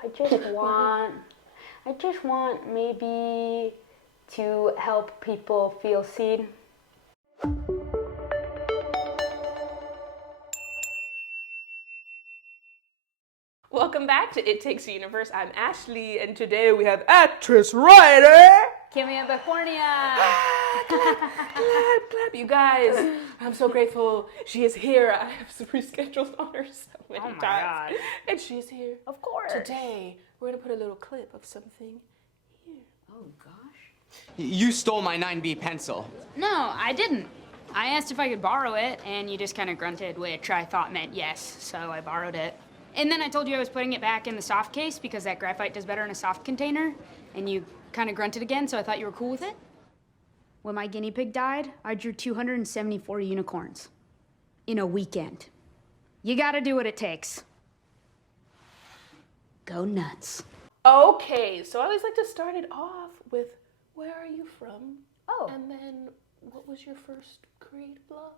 I just want maybe to help people feel seen. Welcome back to It Takes a Universe. I'm Ashley, and today we have actress writer Kimia Behpoornia. Clap, you guys. I'm so grateful she is here. I have rescheduled on her so many times. God. And she's here. Of course. Today, we're going to put a little clip of something here. Oh gosh. You stole my 9B pencil. No, I didn't. I asked if I could borrow it, and you just kind of grunted, which I thought meant yes, so I borrowed it. And then I told you I was putting it back in the soft case because that graphite does better in a soft container, and you kind of grunted again, so I thought you were cool with it. When my guinea pig died, I drew 274 unicorns in a weekend. You gotta do what it takes. Go nuts. Okay, so I always like to start it off with, where are you from? Oh. And then, what was your first grade bluff?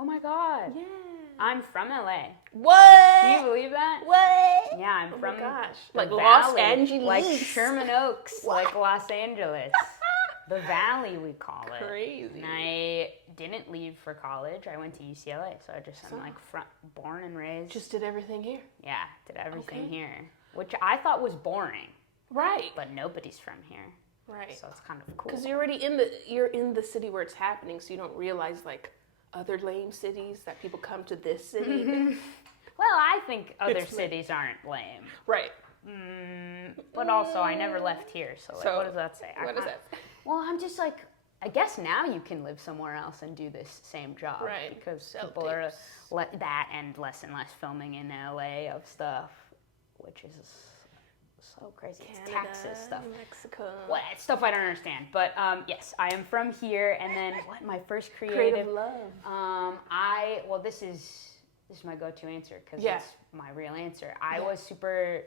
Oh my God. Yeah. I'm from LA. What? Can you believe that? What? Yeah, I'm Oh from my gosh. the Like Los Valley, Angeles. like Sherman Oaks, like Los Angeles. The Valley, we call it. Crazy. And I didn't leave for college. I went to UCLA, so I'm like born and raised. Just did everything here. Yeah, did everything Okay. here, which I thought was boring. Right. But nobody's from here, Right. so it's kind of cool. Because you're already you're in the city where it's happening, so you don't realize like other lame cities that people come to this city. Well, I think other It's lame. cities aren't lame. Right. But also, I never left here, so, like, So, what does that say? what does that say? Well, I'm just like, I guess now you can live somewhere else and do this same job. Right. Because Sell people are tapes. that and less filming in LA of stuff, which is so crazy. It's taxes stuff. Mexico. What? Stuff I don't understand. But yes, I am from here. And then what? My first Creative love. Well, this is my go-to answer because Yeah. it's my real answer. I was super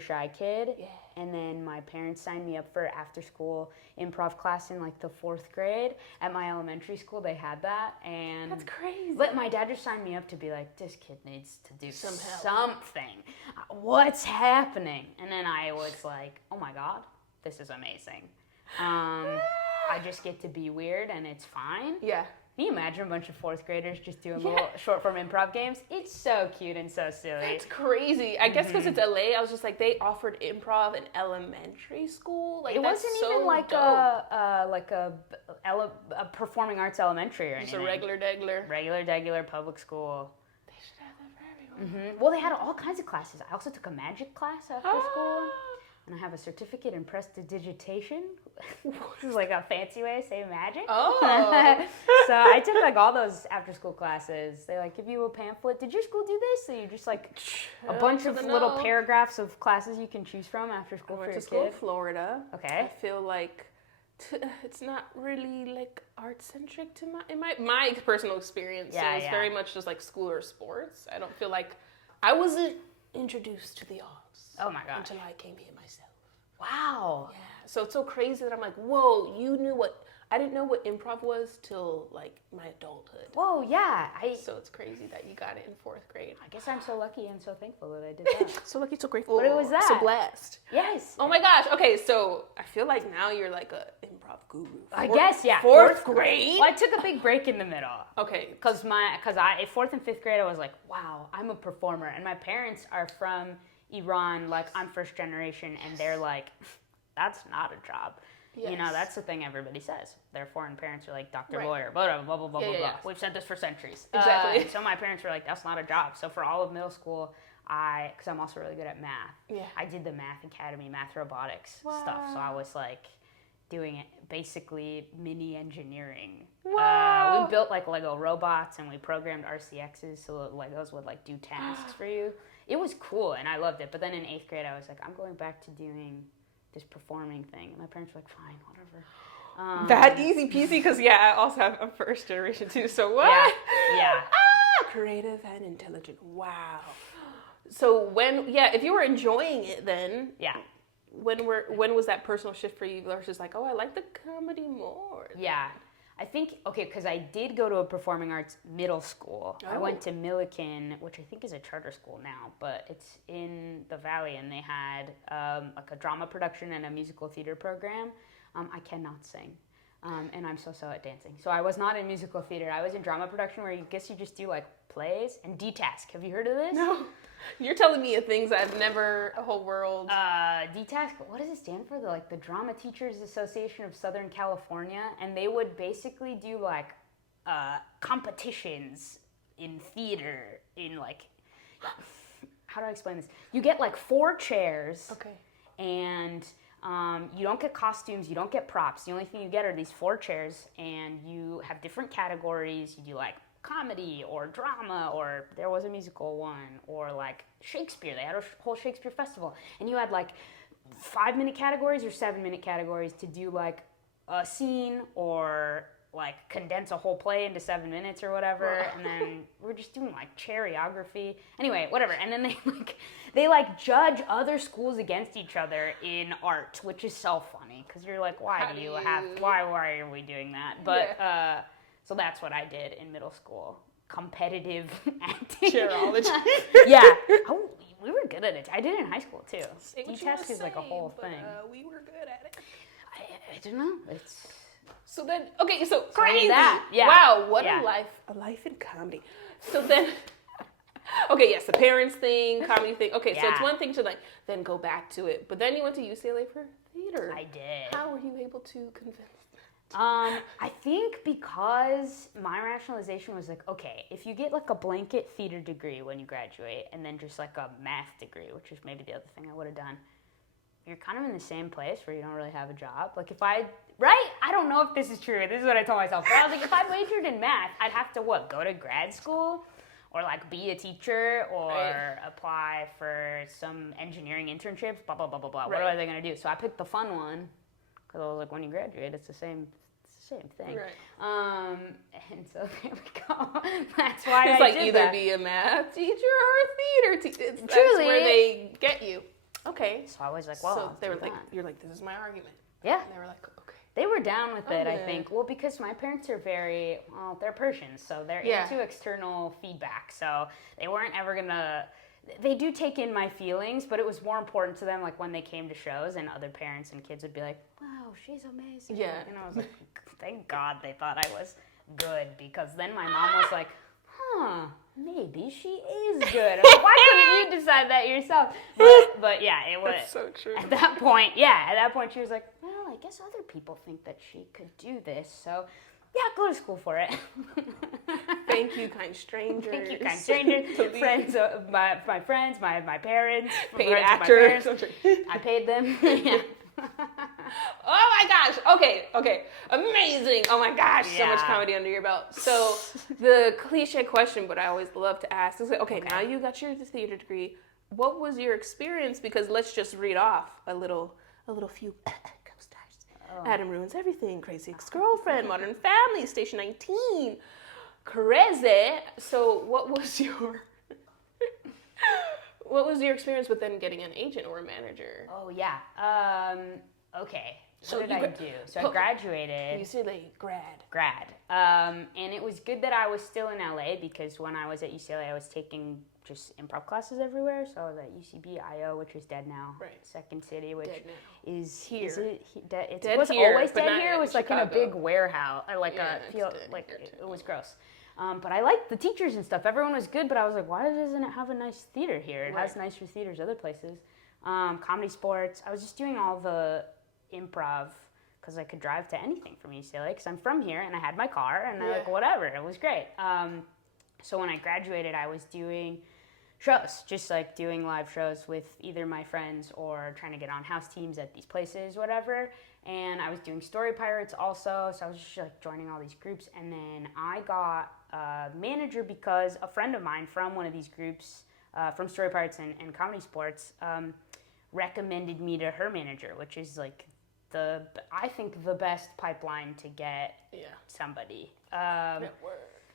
shy kid, and then my parents signed me up for after-school improv class in like the 4th grade. At my elementary school, they had that, and That's crazy. But my dad just signed me up to be like, this kid needs to do Some help. something. What's happening? And then I was like, oh my God, this is amazing. I just get to be weird, and it's fine. Yeah. Can you imagine a bunch of 4th graders just doing little short-form improv games? It's so cute and so silly. It's crazy. I guess because it's LA, I was just like, they offered improv in elementary school. Like, It that's wasn't so even like dope. a performing arts elementary or Just anything. a regular. Regular public school. They should have that for everyone. Well, they had all kinds of classes. I also took a magic class after school. And I have a certificate in prestidigitation, which is like a fancy way of saying magic. Oh. So I took like all those after school classes. They like give you a pamphlet. Did your school do this? So you just like a bunch of little paragraphs of classes you can choose from after school I for went your to school in kid. Florida. Okay. I feel like it's not really like art centric to my personal experience. Yeah, so it's yeah. very much just like school or sports. I don't feel like I wasn't introduced to the arts. Oh my gosh. Until I came here myself. Wow. Yeah. So it's so crazy that I'm like, whoa, you knew I didn't know what improv was till like my adulthood. Whoa, yeah. So it's crazy that you got it in 4th grade. I guess I'm so lucky and so thankful that I did that. So lucky, so grateful. What was that? So blessed. Yes. Oh my gosh. Okay, so I feel like now you're like a improv guru. I guess, yeah. 4th grade? Well, I took a big break in the middle. Okay. Because 4th and 5th grade, I was like, wow, I'm a performer. And my parents are from Iran, like I'm first generation, and they're like, that's not a job. Yes. You know, that's the thing everybody says. Their foreign parents are like doctor, Right. lawyer, blah, blah, blah, blah, Yeah, blah, yeah, blah. yeah. We've said this for centuries. Exactly. So my parents were like, that's not a job. So for all of middle school, because I'm also really good at math, I did the Math Academy, math robotics stuff. So I was like doing it, basically mini engineering. Wow. We built like Lego robots and we programmed RCXs so that Legos would like do tasks for you. It was cool and I loved it. But then in 8th grade, I was like, I'm going back to doing this performing thing. And my parents were like, fine, whatever. That easy peasy, because I also have a first generation too. So what? Yeah. Creative and intelligent. Wow. So if you were enjoying it, then when was that personal shift for you versus like, oh, I like the comedy more? Yeah. I think, okay, because I did go to a performing arts middle school. I went to Millikan, which I think is a charter school now, but it's in the Valley, and they had like a drama production and a musical theater program. I cannot sing, and I'm so at dancing. So I was not in musical theater. I was in drama production where you just do like plays and D-Task. Have you heard of this? No. You're telling me of things I've never, a whole world. D-Task, what does it stand for? The Drama Teachers Association of Southern California, and they would basically do like competitions in theater in like, how do I explain this? You get like 4 chairs. Okay. And you don't get costumes, you don't get props. The only thing you get are these 4 chairs, and you have different categories. You do like comedy or drama, or there was a musical one, or like Shakespeare. They had a whole Shakespeare festival, and you had like 5-minute categories or 7-minute categories to do like a scene or like condense a whole play into 7 minutes or whatever. And then we're just doing like choreography. Anyway, whatever. And then they judge other schools against each other in art, which is so funny because you're like, why are we doing that? But so that's what I did in middle school. Competitive acting. Cheerology. Yeah. Oh, we were good at it. I did it in high school too. D-Test is like a whole thing. We were good at it. I don't know. It's so then so crazy. That. Yeah. Wow, what a life in comedy. So then okay, yes, the parents thing, comedy thing. Okay, so it's one thing to like then go back to it, but then you went to UCLA for theater. I did. How were you able to convince them? I think because my rationalization was like, okay, if you get like a blanket theater degree when you graduate and then just like a math degree, which is maybe the other thing I would have done, you're kind of in the same place where you don't really have a job. Like I don't know if this is true. This is what I told myself. But I was like, if I majored in math, I'd have to go to grad school or like be a teacher or apply for some engineering internships, blah, blah, blah, blah, blah. What are they going to do? So I picked the fun one because I was like, when you graduate, it's the same thing. Right. And so there we go. That's why it's I like did either that. be a math teacher or a theater teacher. That's Truly. where they get you. Okay. So I was like, well, so they were do like, that. you're like, this is my argument. Yeah. And they were like, okay. They were down with it, I Okay. think. Well, because my parents are they're Persian, so they're into external feedback. So they weren't ever gonna. They do take in my feelings, but it was more important to them, like when they came to shows and other parents and kids would be like, wow, she's amazing. Yeah. And I was like, thank God they thought I was good, because then my mom was like, maybe she is good. I'm like, why couldn't you decide that yourself? But yeah, it was. That's so true. At that point, she was like, well, I guess other people think that she could do this, so yeah, go to school for it. Thank you, kind strangers. Thank you, kind strangers. Friends, my friends, my parents. Paid friends of my actors. parents. I paid them. Yeah. Oh my gosh. Okay. Amazing. Oh my gosh. So much Yeah. comedy under your belt. So the cliche question, but I always love to ask is, okay, now you got your theater degree. What was your experience? Because let's just read off a little few co-stars. Adam Ruins Everything, Crazy Ex-Girlfriend, Modern Family, Station 19, Crazy. So what was your experience with then getting an agent or a manager? Oh yeah. Okay. So What did I do? So I graduated. UCLA grad. And it was good that I was still in LA, because when I was at UCLA, I was taking just improv classes everywhere. So I was at UCB IO, which is dead now. Right. Second City, which Dead now. is Here. Is it dead? It Dead was here, always but dead not here. It in was like in a Chicago. big warehouse, like Yeah, a it's field. dead Like here it was gross. But I liked the teachers and stuff. Everyone was good, but I was like, why doesn't it have a nice theater here? It has nicer theaters other places. Comedy Sports. I was just doing all the improv because I could drive to anything from UCLA, because I'm from here and I had my car and like whatever. It was great. So when I graduated, I was doing shows, just like doing live shows with either my friends or trying to get on house teams at these places, whatever. And I was doing Story Pirates also, so I was just like joining all these groups. And then I got a manager because a friend of mine from one of these groups, from Story Pirates and Comedy Sports, recommended me to her manager, which is like I think the best pipeline to get somebody.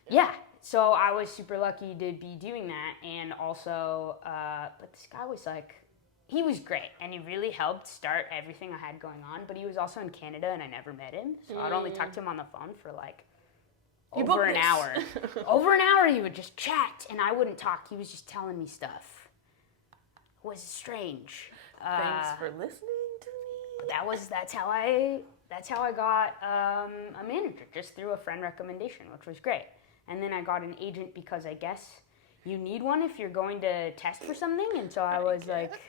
Yeah, so I was super lucky to be doing that, and also, but this guy was like he was great, and he really helped start everything I had going on, but he was also in Canada, and I never met him, so I'd only talk to him on the phone for like over an hour. Over an hour, he would just chat, and I wouldn't talk. He was just telling me stuff. It was strange. Thanks for listening to me. That's how I got a manager, just through a friend recommendation, which was great. And then I got an agent because I guess you need one if you're going to test for something. And so I was like,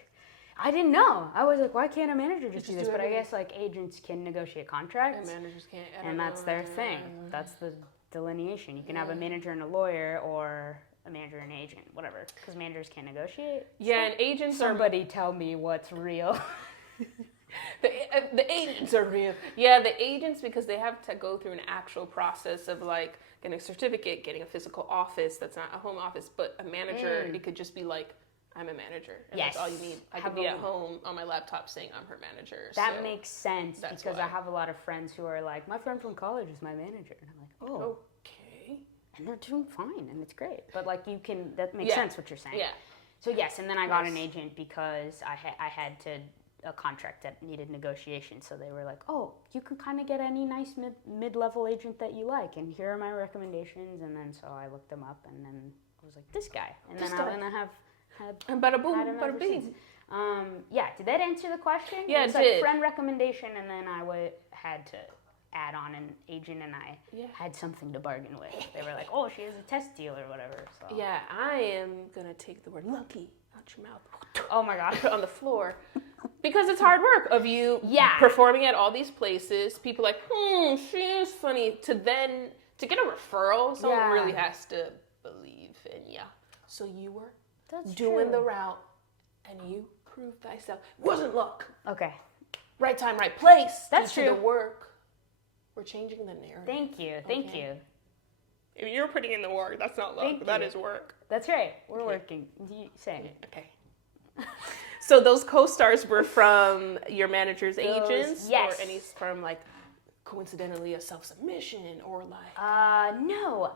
I didn't know. I was like, why can't a manager just do this? But I guess like agents can negotiate contracts. And managers can't. And that's their thing. That's the delineation. You can have a manager and a lawyer, or a manager and an agent, whatever. Because managers can't negotiate. Yeah, and agents Somebody tell me what's real. The agents are real. Yeah, the agents, because they have to go through an actual process of like getting a certificate, getting a physical office that's not a home office, but a manager, it could just be like, I'm a manager. And that's all you need. I could be at home on my laptop saying I'm her manager. That makes sense, because why. I have a lot of friends who are like, my friend from college is my manager. And I'm like, oh. Okay. And they're doing fine, and it's great. But like that makes sense what you're saying. Yeah. So yes, and then I got an agent because I had a contract that needed negotiation. So they were like, oh, you can kind of get any nice mid-level agent that you like, and here are my recommendations. And then so I looked them up, and then I was like, this guy. And then I have had And bada boom, had him bada ever bing. since. Yeah, did that answer the question? Yeah, it was it did. Like friend recommendation, and then I had to add on an agent, and I had something to bargain with. They were like, oh, she has a test deal or whatever. So. Yeah, I am going to take the word lucky out your mouth. Oh my God. On the floor. Because it's hard work of you performing at all these places. People like, she is funny. To get a referral, someone really has to believe in you. So you were doing the route, and you proved thyself. It wasn't luck. Okay. Right time, right place. That's due to true. the work. We're changing the narrative. Thank you. If you're putting in the work, that's not luck. That is work. That's right. We're working. Say. Okay. So those co-stars were from your manager's agents? Yes. Or any from like coincidentally a self-submission or like No.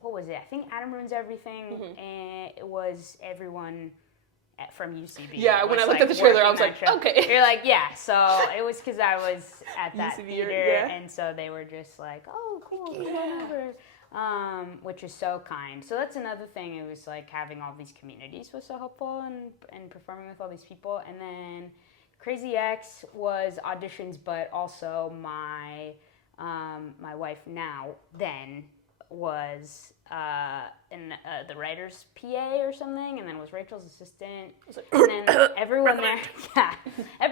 What was it? I think Adam Ruins Everything, and it was everyone from UCB. Yeah, when I looked at the trailer, I was like, okay. You're like, yeah. So it was because I was at that UCB, theater, and so they were just like, oh, cool, come on over. Which is so kind. So that's another thing. It was like having all these communities was so helpful, and performing with all these people. And then Crazy X was auditions, but also my wife then was in the writer's PA or something, and then was Rachel's assistant. And then everyone there,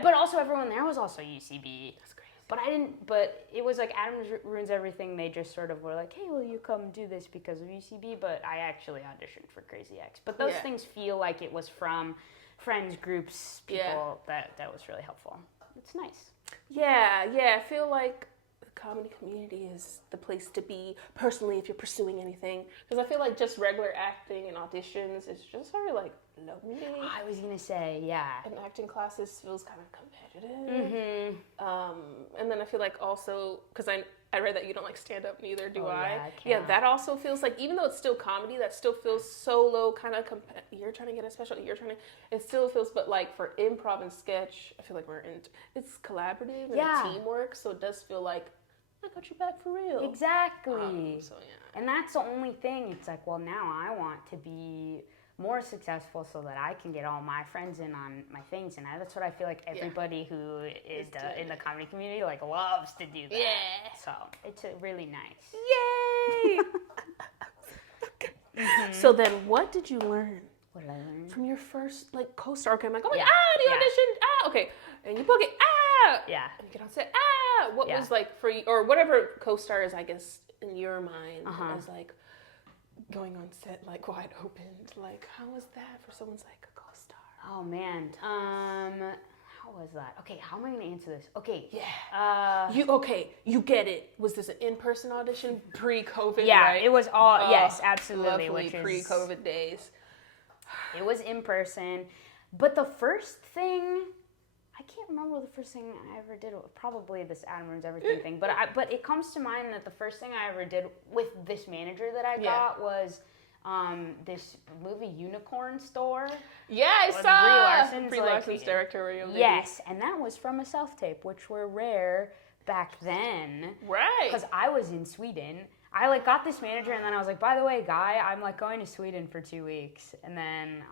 but also everyone there was also UCB. That's crazy. But it was like Adam Ruins Everything. They just sort of were like, hey, will you come do this because of UCB? But I actually auditioned for Crazy X. But those things feel like it was from friends, groups, people. That was really helpful. It's nice. Yeah. I feel like the comedy community is the place to be, personally, if you're pursuing anything. Because I feel like just regular acting and auditions is just very, like, lonely. I was going to say, yeah. And acting classes feels kind of competitive. And then I feel like also, because I read that you don't like stand-up, neither do I. Yeah, that also feels like, even though it's still comedy, that still feels solo, kind of, you're trying to get a special, it still feels, but like for improv and sketch, I feel like it's collaborative and teamwork, so it does feel like, I got your back for real. Exactly. And that's the only thing. It's like, well, now I want to be more successful so that I can get all my friends in on my things, and that's what I feel like everybody who is in the comedy community like loves to do that. Yeah. So it's really nice. Yay! So then, what did you learn? What did I learn? From your first like co-star? Okay, I'm like, the audition, okay, and you book it, yeah, and you get on set, what was like for you, or whatever co-stars, I guess, in your mind, as like going on set like wide opened, like how was that for someone's like a co-star? Oh man, how was that? Okay, how am I gonna answer this? Okay, you get it. Was this an in-person audition pre-COVID? Yeah, right? it was all yes, absolutely. Lovely which is pre-COVID days. It was in person, but the first thing. I can't remember the first thing I ever did. Probably this Adam Ruins Everything thing. But it comes to mind that the first thing I ever did with this manager that I got was this movie Unicorn Store. Yeah, I With saw Brie Brie Larson's director. Yes, and that was from a self-tape, which were rare back then. Right. Because I was in Sweden. I like got this manager, and then I was like, by the way, guy, I'm like going to Sweden for 2 weeks. And then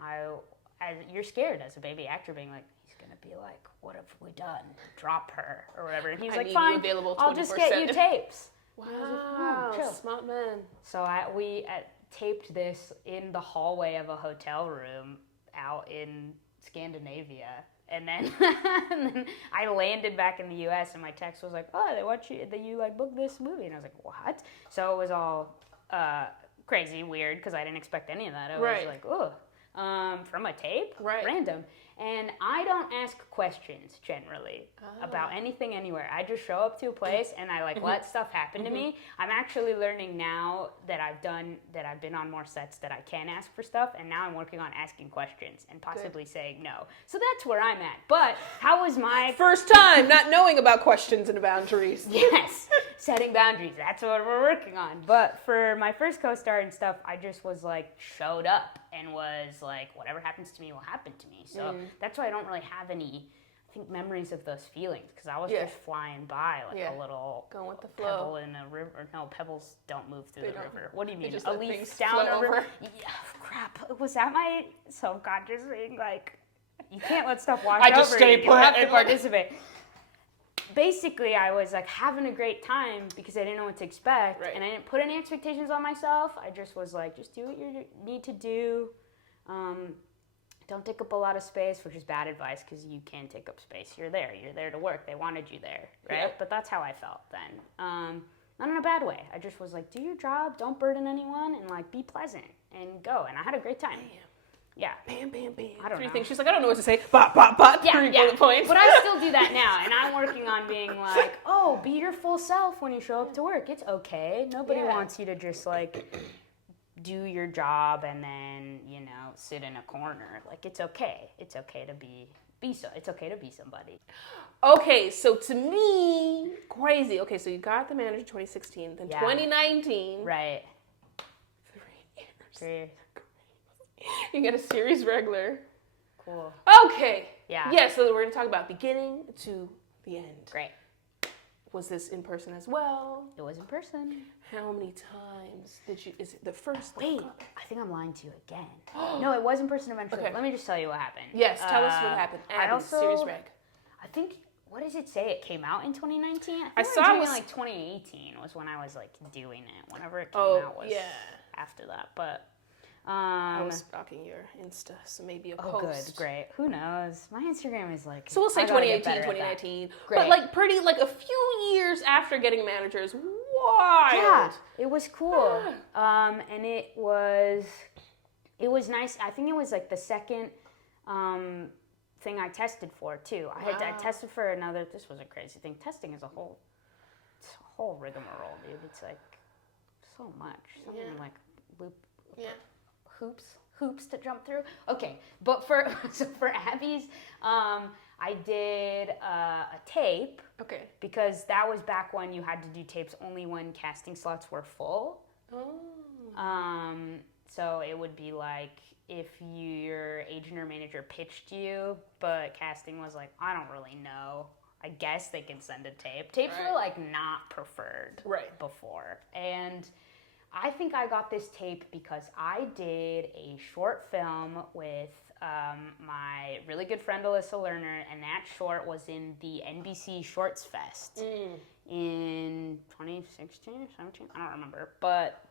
you're scared as a baby actor being like, he's going to be like, what have we done? Drop her or whatever. And he's like, fine, I'll just get you tapes. Wow, like, chill. Smart man. So we taped this in the hallway of a hotel room out in Scandinavia. And then, I landed back in the U.S. and my text was like, oh, they want you, that you like booked this movie. And I was like, what? So it was all crazy, weird, because I didn't expect any of that. I was like, oh, from a tape? Random. And I don't ask questions generally about anything anywhere. I just show up to a place and I like let stuff happen to me. I'm actually learning now that I've been on more sets that I can ask for stuff, and now I'm working on asking questions and possibly saying no. So that's where I'm at. But how was my first time not knowing about questions and boundaries? Yes, setting boundaries. That's what we're working on. But for my first co-star and stuff, I just was like showed up and was like, whatever happens to me will happen to me. So that's why I don't really have any, I think, memories of those feelings, because I was just flying by like a little going with the pebble flow in a river. No, pebbles don't move through the river. What do you mean? just A let leaf things down flow a river? over. Yeah, crap. Was that my subconscious being like, you can't let stuff wash I over just stay you. put You have to and participate. Basically, I was like having a great time because I didn't know what to expect, and I didn't put any expectations on myself. I just was like, just do what you need to do. Don't take up a lot of space, which is bad advice because you can take up space. You're there to work. They wanted you there, right? Yeah. But that's how I felt then. Not in a bad way. I just was like, do your job, don't burden anyone, and like be pleasant and go. And I had a great time. Yeah. Bam, bam, bam. I don't Three know. things. She's like, I don't know what to say. Bop, bop, bop. Yeah, 3 bullet points. But I still do that now, and I'm working on being like, oh, be your full self when you show up to work. It's okay. Nobody wants you to just like do your job and then, you know, sit in a corner. Like, it's okay. It's okay to it's okay to be somebody. Okay, so to me, crazy. Okay, so you got the manager in 2016, then 2019. Right. 3 years. 3 years. You get a series regular. Cool. Okay. Yeah. Yeah, so we're going to talk about beginning to the end. Great. Was this in person as well? It was in person. How many times did you, is it the first? Wait, I think I'm lying to you again. No, it was in person eventually. Okay. Let me just tell you what happened. Yes, tell us what happened. Abby's series reg. I think, what does it say? It came out in 2019? I saw it was like 2018 was when I was like doing it. Whenever it came out was after that. But I was stalking your Insta, so maybe a post. Oh, good, great. Who knows? My Instagram is like. So we'll say 2018, 2019. But like pretty, like a few years after getting managers. Wild. Yeah, it was cool. And it was nice. I think it was like the second thing I tested for too. I tested for another. This was a crazy thing. Testing is a whole rigmarole, dude. It's like so much. Something like loop. Yeah. Hoops to jump through. Okay, but for Abby's, I did a tape. Okay. Because that was back when you had to do tapes only when casting slots were full. Oh. So it would be like if your agent or manager pitched you, but casting was like, I don't really know. I guess they can send a tape. Tapes were like not preferred before. And I think I got this tape because I did a short film with my really good friend Alyssa Lerner, and that short was in the NBC Shorts Fest in 2016 or 17, I don't remember. But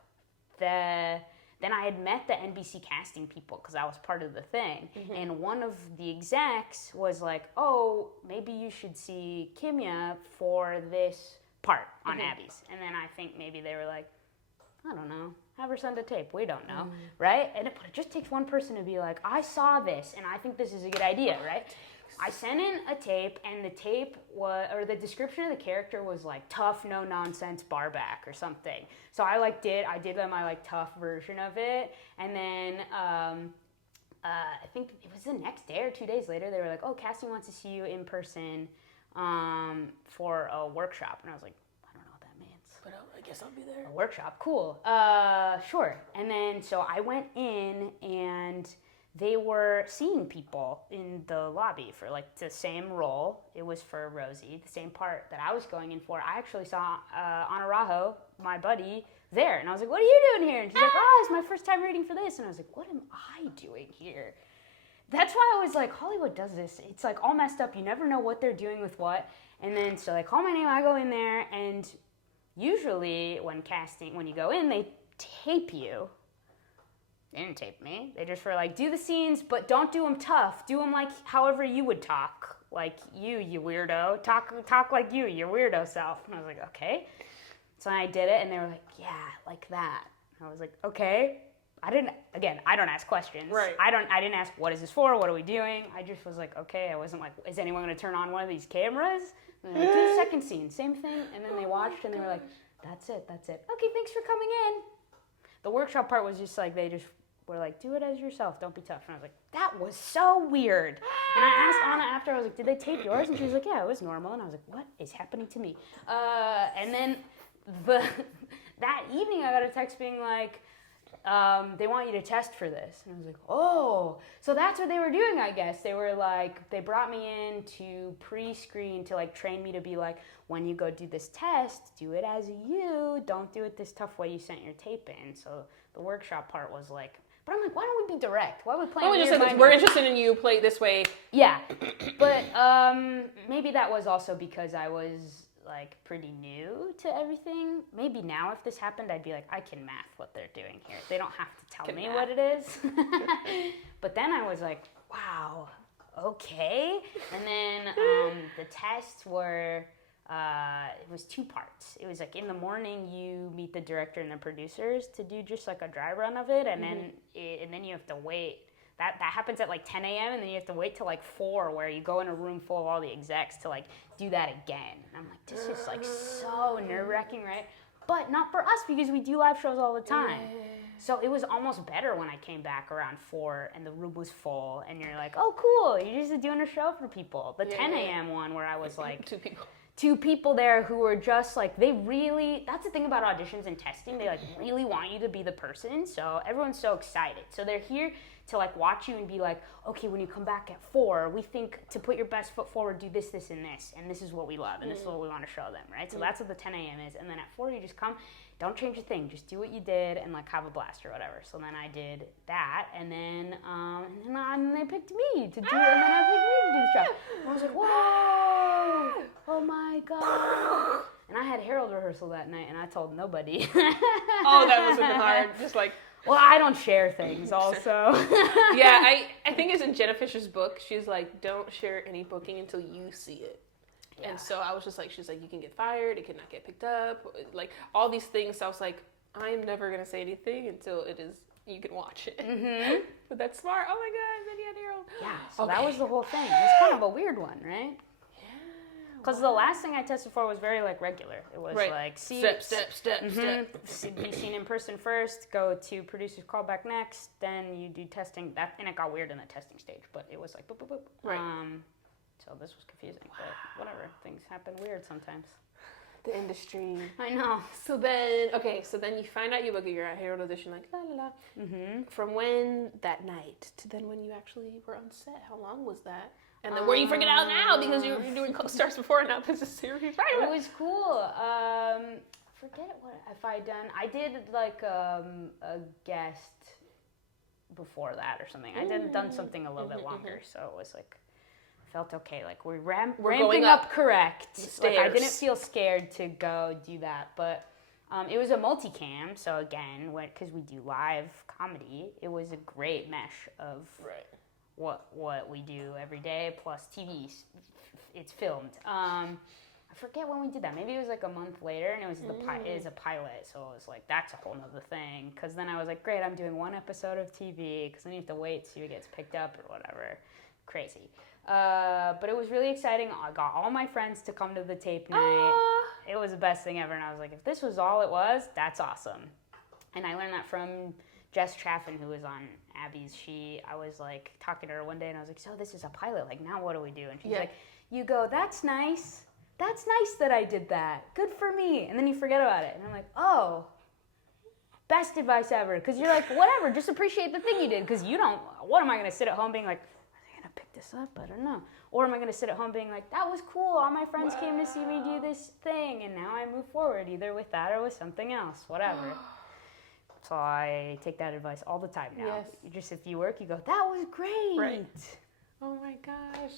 then I had met the NBC casting people because I was part of the thing, and one of the execs was like, oh, maybe you should see Kimia for this part on Abby's. And then I think maybe they were like, I don't know. Have her send a tape. We don't know, right? But it just takes one person to be like, I saw this, and I think this is a good idea, right? I sent in a tape, and the tape was, or the description of the character was like tough, no nonsense, bar back or something. So I did my like tough version of it, and then I think it was the next day or 2 days later, they were like, oh, casting wants to see you in person for a workshop, and I was like, I don't know what that means. but I guess I'll be there. A workshop, cool. Sure. And then so I went in and they were seeing people in the lobby for like the same role. It was for Rosie, the same part that I was going in for. I actually saw Anarajo, my buddy, there. And I was like, what are you doing here? And she's like, oh, it's my first time reading for this. And I was like, what am I doing here? That's why I was like, Hollywood does this. It's like all messed up. You never know what they're doing with what. And then so they call my name, I go in there, and usually when you go in, they tape you. They didn't tape me. They just were like, do the scenes, but don't do them tough. Do them like however you would talk. Like you weirdo. Talk like you, your weirdo self. And I was like, okay. So I did it, and they were like, yeah, like that. And I was like, okay. I don't ask questions. Right. I didn't ask, what is this for? What are we doing? I just was like, okay. I wasn't like, is anyone going to turn on one of these cameras? And they're like, do the second scene, same thing. And then they watched, and they were like, that's it. Okay, thanks for coming in. The workshop part was just like, they just were like, do it as yourself, don't be tough. And I was like, that was so weird. And I asked Anna after, I was like, did they tape yours? And she was like, yeah, it was normal. And I was like, what is happening to me? And then that evening I got a text being like, they want you to test for this. And I was like, oh, so that's what they were doing, I guess. They were like, they brought me in to pre-screen to like train me to be like, when you go do this test, do it as you, don't do it this tough way you sent your tape in. So the workshop part was like, but I'm like, why don't we be direct? Why are we playing weird? We're interested in you, play it this way. Yeah, but maybe that was also because I was like pretty new to everything. Maybe now if this happened, I'd be like, I can math what they're doing here. They don't have to tell me what it is. But then I was like, wow, okay. And then the tests were, it was 2 parts. It was like in the morning you meet the director and the producers to do just like a dry run of it, and then you have to wait. That happens at like 10 a.m. and then you have to wait till like 4 where you go in a room full of all the execs to like do that again. And I'm like, this is like so nerve-wracking, right? But not for us because we do live shows all the time. Yeah. So it was almost better when I came back around 4 and the room was full and you're like, oh, cool, you're just doing a show for people. The 10 a.m. one where I was like... 2 people there who were just like, they really, that's the thing about auditions and testing, they like really want you to be the person, so everyone's so excited. So they're here to like watch you and be like, okay, when you come back at 4, we think to put your best foot forward, do this, this, and this is what we love, and this is what we want to show them, right? So that's what the 10 a.m. is, and then at 4 you just come, don't change a thing, just do what you did and like have a blast or whatever. So then I did that, and then they picked me to do it, and then I picked me to do the show. And I was like, whoa, oh my God. And I had Herald rehearsal that night, and I told nobody. Oh, that must have been hard, just like... Well, I don't share things also. Yeah, I think it's in Jenna Fisher's book, she's like, don't share any booking until you see it. Yeah. And so I was just like, she's like, you can get fired, it cannot get picked up, like all these things. So I was like, I'm never going to say anything until you can watch it. Mm-hmm. But that's smart. Oh my God, then you had Harold. Yeah, so that was the whole thing. It was kind of a weird one, right? Because the last thing I tested for was very like regular. It was like step. Be seen in person first. Go to producers call back next. Then you do testing. And it got weird in the testing stage, but it was like boop boop boop. Right. So this was confusing, but whatever. Things happen weird sometimes. The industry. I know. So then you find out you book it. You're at Herald audition, like la la la. Mm-hmm. From when that night to then when you actually were on set, how long was that? And then where you freaking out now because you're doing co-stars before and now this is series. Right. It was cool. Forget if I done. I did like a guest before that or something. I done something a little bit longer, so it was like felt okay. Like we're ramping up correct. Like I didn't feel scared to go do that, but it was a multicam. So again, because we do live comedy, it was a great mesh of what we do every day plus TV. It's filmed. I forget when we did that. Maybe it was like a month later, and it was it is a pilot, so it was like that's a whole nother thing. Because then I was like, great, I'm doing 1 episode of TV because then you have to wait till it gets picked up or whatever. Crazy. But it was really exciting. I got all my friends to come to the tape night. It was the best thing ever, and I was like, if this was all it was, that's awesome. And I learned that from Jess Chaffin, who was on Abby's. I was like talking to her one day, and I was like, so this is a pilot. Like, now what do we do? And she's like, you go, that's nice. that's nice that I did that. Good for me. And then you forget about it. And I'm like, oh, best advice ever. Because you're like, whatever, just appreciate the thing you did. Because you don't, what am I going to sit at home being like, are they going to pick this up? I don't know. Or am I going to sit at home being like, that was cool. All my friends came to see me do this thing. And now I move forward either with that or with something else, whatever. So I take that advice all the time now. Yes. You just, if you work, you go, that was great. Right. Oh my gosh.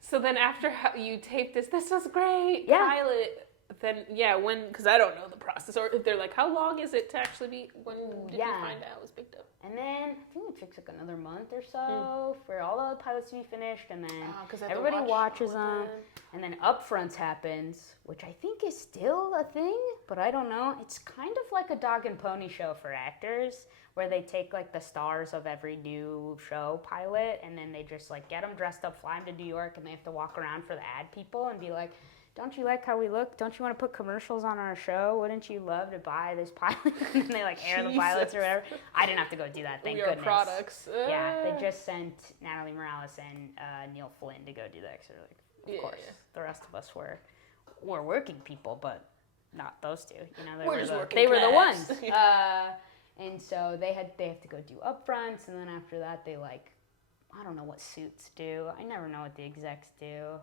So then after you tape this was great. Yeah. Pilot. Then, when, because I don't know the process. Or if they're like, how long is it to actually be, when did you find out it was picked up? And then I think it takes like another month or so for all the pilots to be finished. And then everybody watches them. And then Upfronts happens, which I think is still a thing, but I don't know. It's kind of like a dog and pony show for actors, where they take like the stars of every new show pilot, and then they just like get them dressed up, fly them to New York, and they have to walk around for the ad people and be like, don't you like how we look? Don't you want to put commercials on our show? Wouldn't you love to buy this pilot? And then they like air the pilots or whatever. I didn't have to go do that, thank goodness. Products. Yeah, they just sent Natalie Morales and Neil Flynn to go do that. Because they're like, of course, the rest of us were working people, but not those two. You know, they were the ones. And so they have to go do Upfronts, and then after that they like, I don't know what suits do. I never know what the execs do.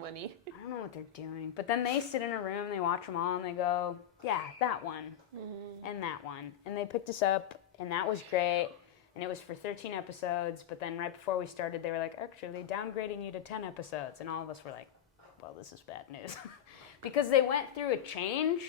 Money. I don't know what they're doing. But then they sit in a room, they watch them all, and they go, yeah, that one, and that one. And they picked us up, and that was great. And it was for 13 episodes, but then right before we started, they were like, actually, downgrading you to 10 episodes. And all of us were like, well, this is bad news. Because they went through a change.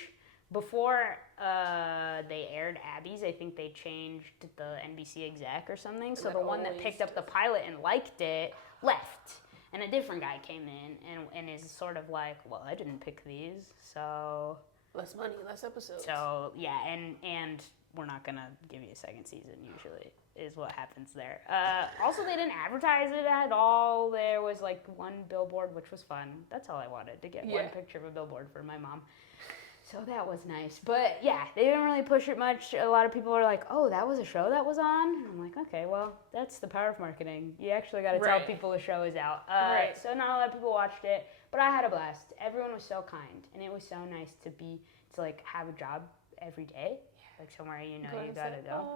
Before they aired Abby's, I think they changed the NBC exec or something. So the one that picked up the pilot and liked it left. And a different guy came in and is sort of like, well, I didn't pick these, so... Less money, less episodes. So, yeah, and we're not going to give you a second season, usually, is what happens there. Also, they didn't advertise it at all. There was, like, one billboard, which was fun. That's all I wanted, to get one picture of a billboard for my mom. So that was nice. But, yeah, they didn't really push it much. A lot of people were like, oh, that was a show that was on? And I'm like, okay, well, that's the power of marketing. You actually got to tell people a show is out. So not a lot of people watched it, but I had a blast. Everyone was so kind, and it was so nice to like, have a job every day, like somewhere you know you got to go.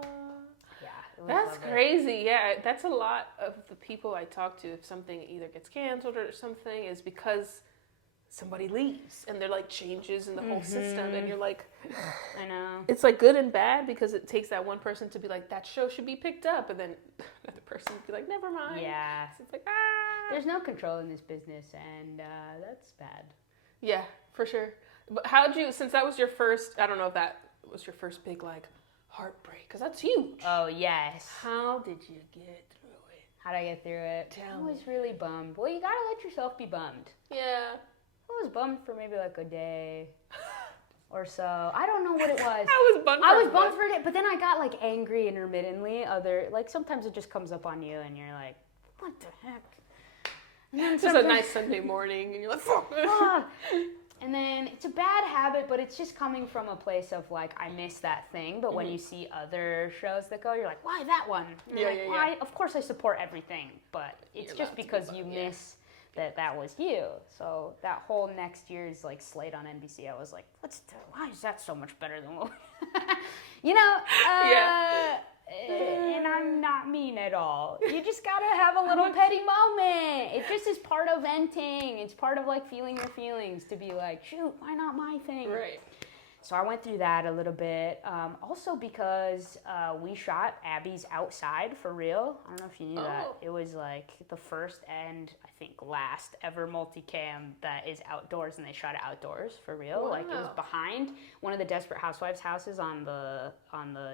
Yeah, that's crazy. Yeah, that's a lot of the people I talk to. If something either gets canceled or something, is because somebody leaves and they're like changes in the whole system, and you're like, I know. It's like good and bad, because it takes that one person to be like, that show should be picked up, and then another person would be like, never mind. Yeah. So it's like, There's no control in this business, and that's bad. Yeah, for sure. But how'd you, since that was your first, I don't know if that was your first big like heartbreak, because that's huge. Oh, yes. How did you get through it? How'd I get through it? Tell I me. was really bummed. Well, you gotta let yourself be bummed. Yeah. I was bummed for maybe like a day or so. I don't know what it was. I was bummed for a day, but then I got like angry intermittently. Like sometimes it just comes up on you and you're like, what the heck? And then it's just a nice Sunday morning and you're like, fuck. And then it's a bad habit, but it's just coming from a place of like, I miss that thing. But when you see other shows that go, you're like, why that one? Why? Of course I support everything, but it's just because you miss that was you. So that whole next year's like slate on NBC, I was like, why is that so much better than what you know? And I'm not mean at all. You just gotta have a little petty moment. It just is part of venting. It's part of like feeling your feelings, to be like, shoot, why not my thing? Right. So I went through that a little bit. Also because we shot Abby's outside for real. I don't know if you knew that. It was like the first and I think last ever multicam that is outdoors, and they shot it outdoors for real. Wow. Like it was behind one of the Desperate Housewives houses on the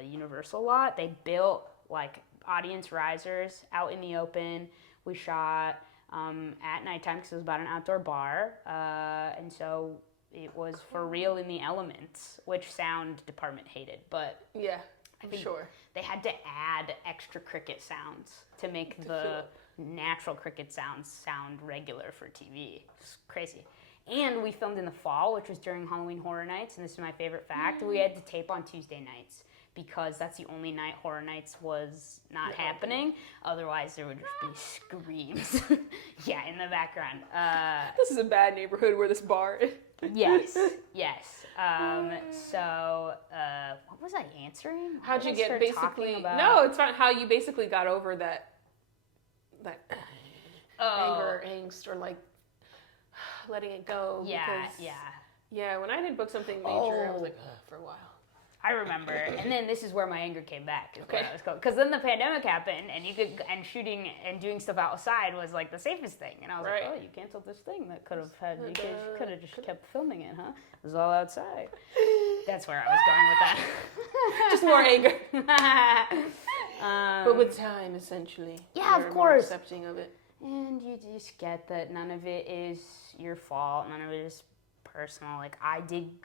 Universal lot. They built like audience risers out in the open. We shot at nighttime because it was about an outdoor bar, and so it was for real in the elements, which sound department hated, but yeah, I think sure. They had to add extra cricket sounds to make the natural cricket sounds sound regular for TV. It's crazy. And we filmed in the fall, which was during Halloween Horror Nights, and this is my favorite fact. We had to tape on Tuesday nights because that's the only night Horror Nights was not happening. Otherwise, there would just be screams. Yeah, in the background. This is a bad neighborhood where this bar is. Yes. What was I answering? How'd you I get start basically? talking about? No, it's fine. How you basically got over that anger, angst, or like letting it go. Yeah. Yeah, when I did book something major, I was like, ugh, for a while. I remember, and then this is where my anger came back. Because then the pandemic happened, and shooting and doing stuff outside was like the safest thing. And I was like, oh, you canceled this thing that could have had. You could have just kept filming it, huh? It was all outside. That's where I was going with that. Just more anger. But with time, essentially. Yeah, you're of more course. accepting of it. And you just get that none of it is your fault. None of it is personal. Like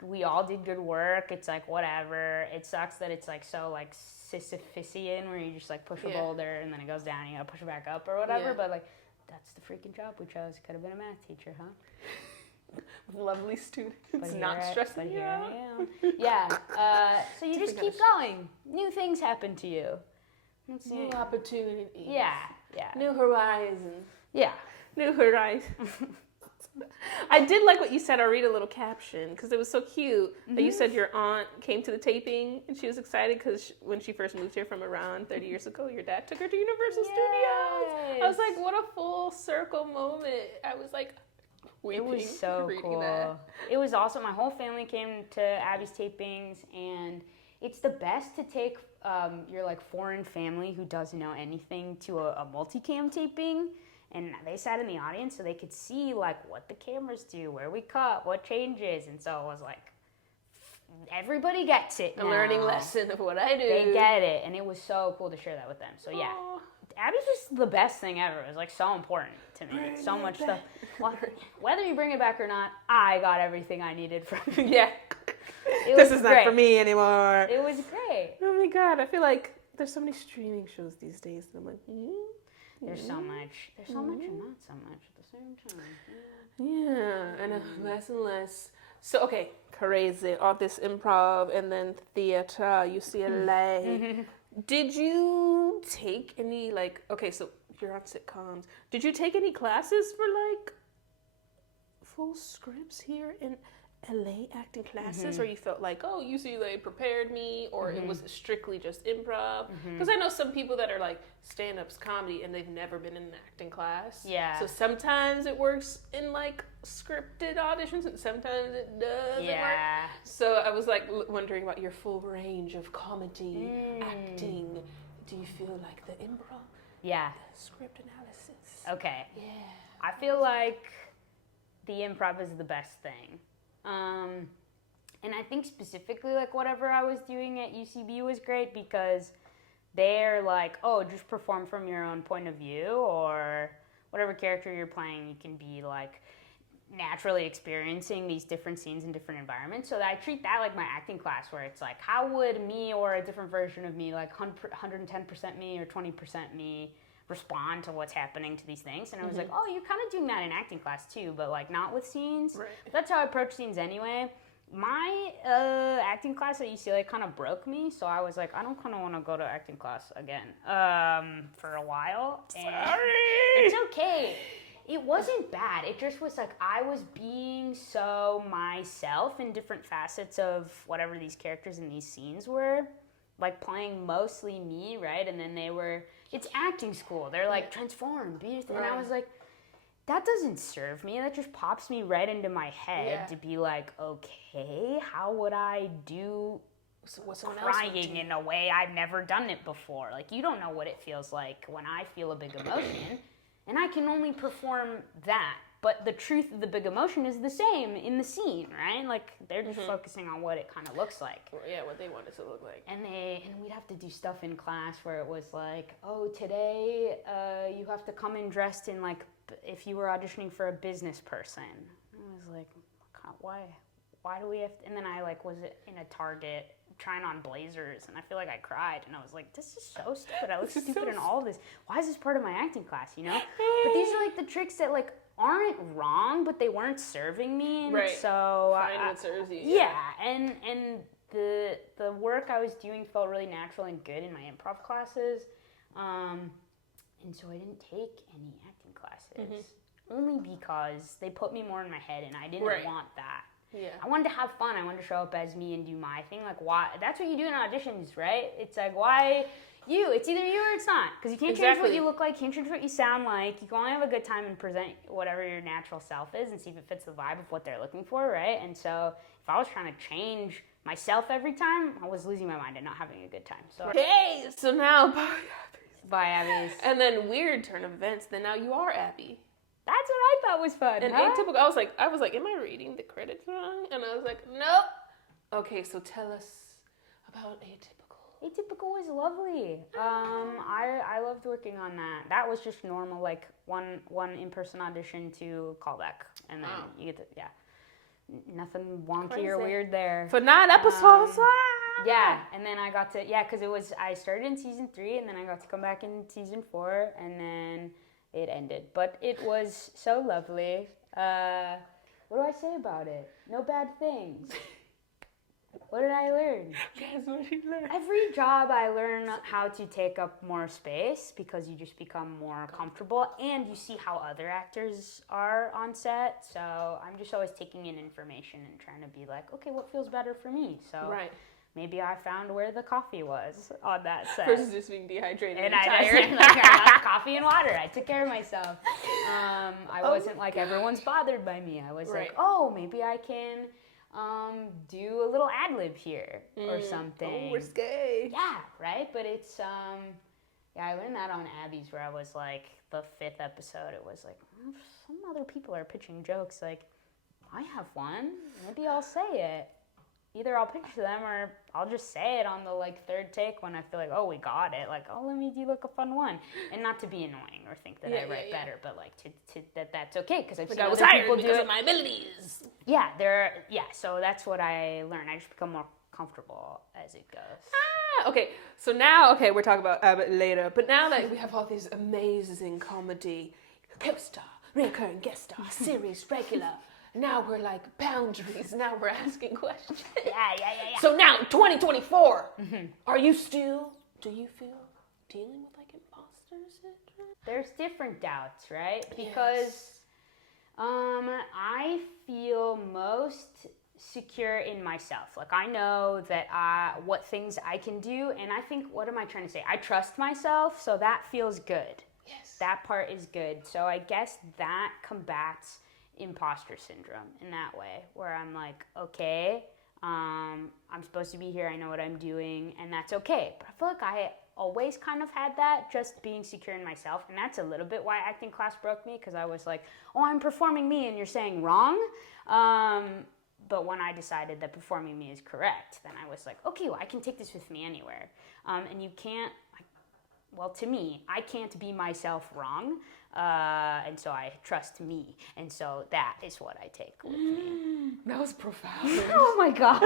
we all did good work. It's like whatever. It sucks that it's like so like Sisyphusian where you just like push a boulder and then it goes down and you gotta push it back up or whatever. Yeah. But like that's the freaking job we chose. Could have been a math teacher, huh? Lovely students, not stressing you out. Yeah. So you just keep going. New things happen to you. New opportunities. Yeah. New horizons. Yeah. New horizons. I did like what you said. I'll read a little caption because it was so cute. That you said your aunt came to the taping and she was excited because when she first moved here from Iran 30 years ago, your dad took her to Universal Studios. I was like, what a full circle moment. I was like, weeping. It was so cool. That. It was awesome. My whole family came to Abby's tapings, and it's the best to take your like foreign family who doesn't know anything to a multicam taping. And they sat in the audience so they could see like what the cameras do, where we cut, what changes. And so it was like, everybody gets it now. A learning lesson of what I do. They get it. And it was so cool to share that with them. So yeah, Abby's just the best thing ever. It was like so important to me. So much stuff. Well, whether you bring it back or not, I got everything I needed from you. Yeah. This is not for me anymore. It was great. Oh my God. I feel like there's so many streaming shows these days. And I'm like, There's so much. There's so much and not so much at the same time. Yeah, and less and less. So, okay, crazy. All this improv and then theater, UCLA. Did you take any, like, okay, so you're on sitcoms. Did you take any classes for, like, full scripts here in LA acting classes, or you felt like, oh, UCLA prepared me, or it was strictly just improv? Because I know some people that are like stand-ups comedy and they've never been in an acting class. Yeah. So sometimes it works in like scripted auditions and sometimes it doesn't work. So I was like wondering about your full range of comedy, acting. Do you feel like the improv? Yeah. The script analysis. Okay. Yeah. I feel like the improv is the best thing. And I think specifically like whatever I was doing at UCB was great because they're like, oh, just perform from your own point of view, or whatever character you're playing, you can be like naturally experiencing these different scenes in different environments. So I treat that like my acting class, where it's like, how would me or a different version of me, like 110% me or 20% me, respond to what's happening to these things? And I was like, oh, you're kind of doing that in acting class too, but like not with scenes. Right. That's how I approach scenes anyway. My acting class at UCLA kind of broke me, so I was like, I don't kind of want to go to acting class again for a while. Sorry. It's okay. It wasn't bad. It just was like I was being so myself in different facets of whatever these characters in these scenes were. Like playing mostly me, right? And then it's acting school. They're like, transform, be your thing. And I was like, that doesn't serve me. That just pops me right into my head to be like, okay, how would I do crying in a way I've never done it before? Like, you don't know what it feels like when I feel a big emotion, and I can only perform that. But the truth of the big emotion is the same in the scene, right? Like, they're just focusing on what it kind of looks like. Yeah, what they want it to look like. And we'd have to do stuff in class where it was like, oh, today you have to come in dressed in, like, if you were auditioning for a business person. I was like, why do we have to? And then I, like, was in a Target trying on blazers, and I feel like I cried, and I was like, this is so stupid. I look stupid in all of this. Why is this part of my acting class, you know? But these are, like, the tricks that, like, aren't wrong, but they weren't serving me. And right. So find what serves you. Yeah, and the work I was doing felt really natural and good in my improv classes, and so I didn't take any acting classes. Only because they put me more in my head, and I didn't want that. Yeah. I wanted to have fun. I wanted to show up as me and do my thing. Like, why? That's what you do in auditions, right? It's like, why you? It's either you or it's not. Because you can't change what you look like. You can't change what you sound like. You can only have a good time and present whatever your natural self is and see if it fits the vibe of what they're looking for, right? And so if I was trying to change myself every time, I was losing my mind and not having a good time. So Okay, so now bye, Abby's. And then weird turn of events. Then now you are Abby. That's what I thought was fun. And Atypical, I was like, am I reading the credits wrong? And I was like, nope. Okay, so tell us about Atypical. Atypical was lovely. I loved working on that. That was just normal, like one in-person audition to callback, and then you get to nothing wonky or weird there. For 9 episodes. Yeah, and then I got to because I started in season 3, and then I got to come back in season 4, and then it ended. But it was so lovely. What do I say about it? No bad things. What did I learn? Guess what you learned? Every job I learn how to take up more space because you just become more comfortable and you see how other actors are on set. So I'm just always taking in information and trying to be like, okay, what feels better for me? So maybe I found where the coffee was on that set. Versus just being dehydrated and tired. I got coffee and water. I took care of myself. I wasn't like everyone's bothered by me. I was like, oh, maybe I can do a little ad lib here or something. Oh, risque. Yeah, right? But it's, I learned that on Abby's where I was like, the 5th episode, it was like, some other people are pitching jokes. Like, I have one. Maybe I'll say it. Either I'll pitch to them or I'll just say it on the 3rd take when I feel like, oh, we got it. Like, oh, let me do a fun one. And not to be annoying or think that I write better, but to that's okay because I've seen other people do it. Of my abilities. Yeah, so that's what I learned. I just become more comfortable as it goes. Okay, so now, we're talking about Abbott later, but now that we have all these amazing comedy, co-star, recurring guest star, series regular, now we're like boundaries. Now we're asking questions. Yeah. So now, 2024, are you still, do you feel dealing with imposter syndrome? There's different doubts, right? Because I feel most secure in myself. Like I know that what things I can do, and I think, what am I trying to say? I trust myself, so that feels good. Yes. That part is good. So I guess that combats imposter syndrome in that way, where I'm like, okay, I'm supposed to be here, I know what I'm doing, and that's okay. But I feel like I always kind of had that, just being secure in myself, and that's a little bit why acting class broke me, because I was like, oh, I'm performing me, and you're saying wrong. But when I decided that performing me is correct, then I was like, okay, well, I can take this with me anywhere. And you can't, to me, I can't be myself wrong. And so I trust me. And so that is what I take with me. That was profound. Oh my God.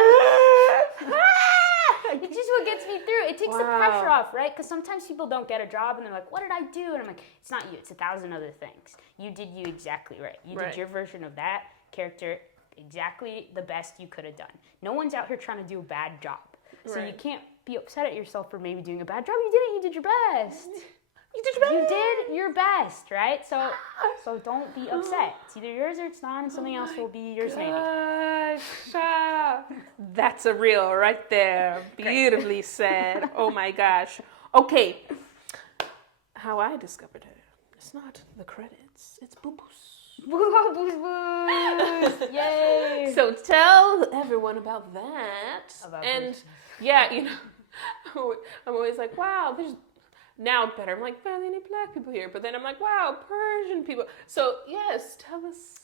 It's just what gets me through. It takes the pressure off, right? Because sometimes people don't get a job and they're like, what did I do? And I'm like, it's not you. It's 1,000 other things. You did you exactly right. You did your version of that character exactly the best you could have done. No one's out here trying to do a bad job. So you can't be upset at yourself for maybe doing a bad job. You did it. You did your best. You did your best, right? So don't be upset. It's either yours or it's not, and something else will be yours maybe. That's a reel right there. Beautifully said. Oh my gosh. Okay. How I discovered her. It's not the credits. It's Boo Boos. Boo Boos. Yay. So tell everyone about that. I'm always like, wow, there's now better. I'm like, barely any black people here. But then I'm like, wow, Persian people. So yes, tell us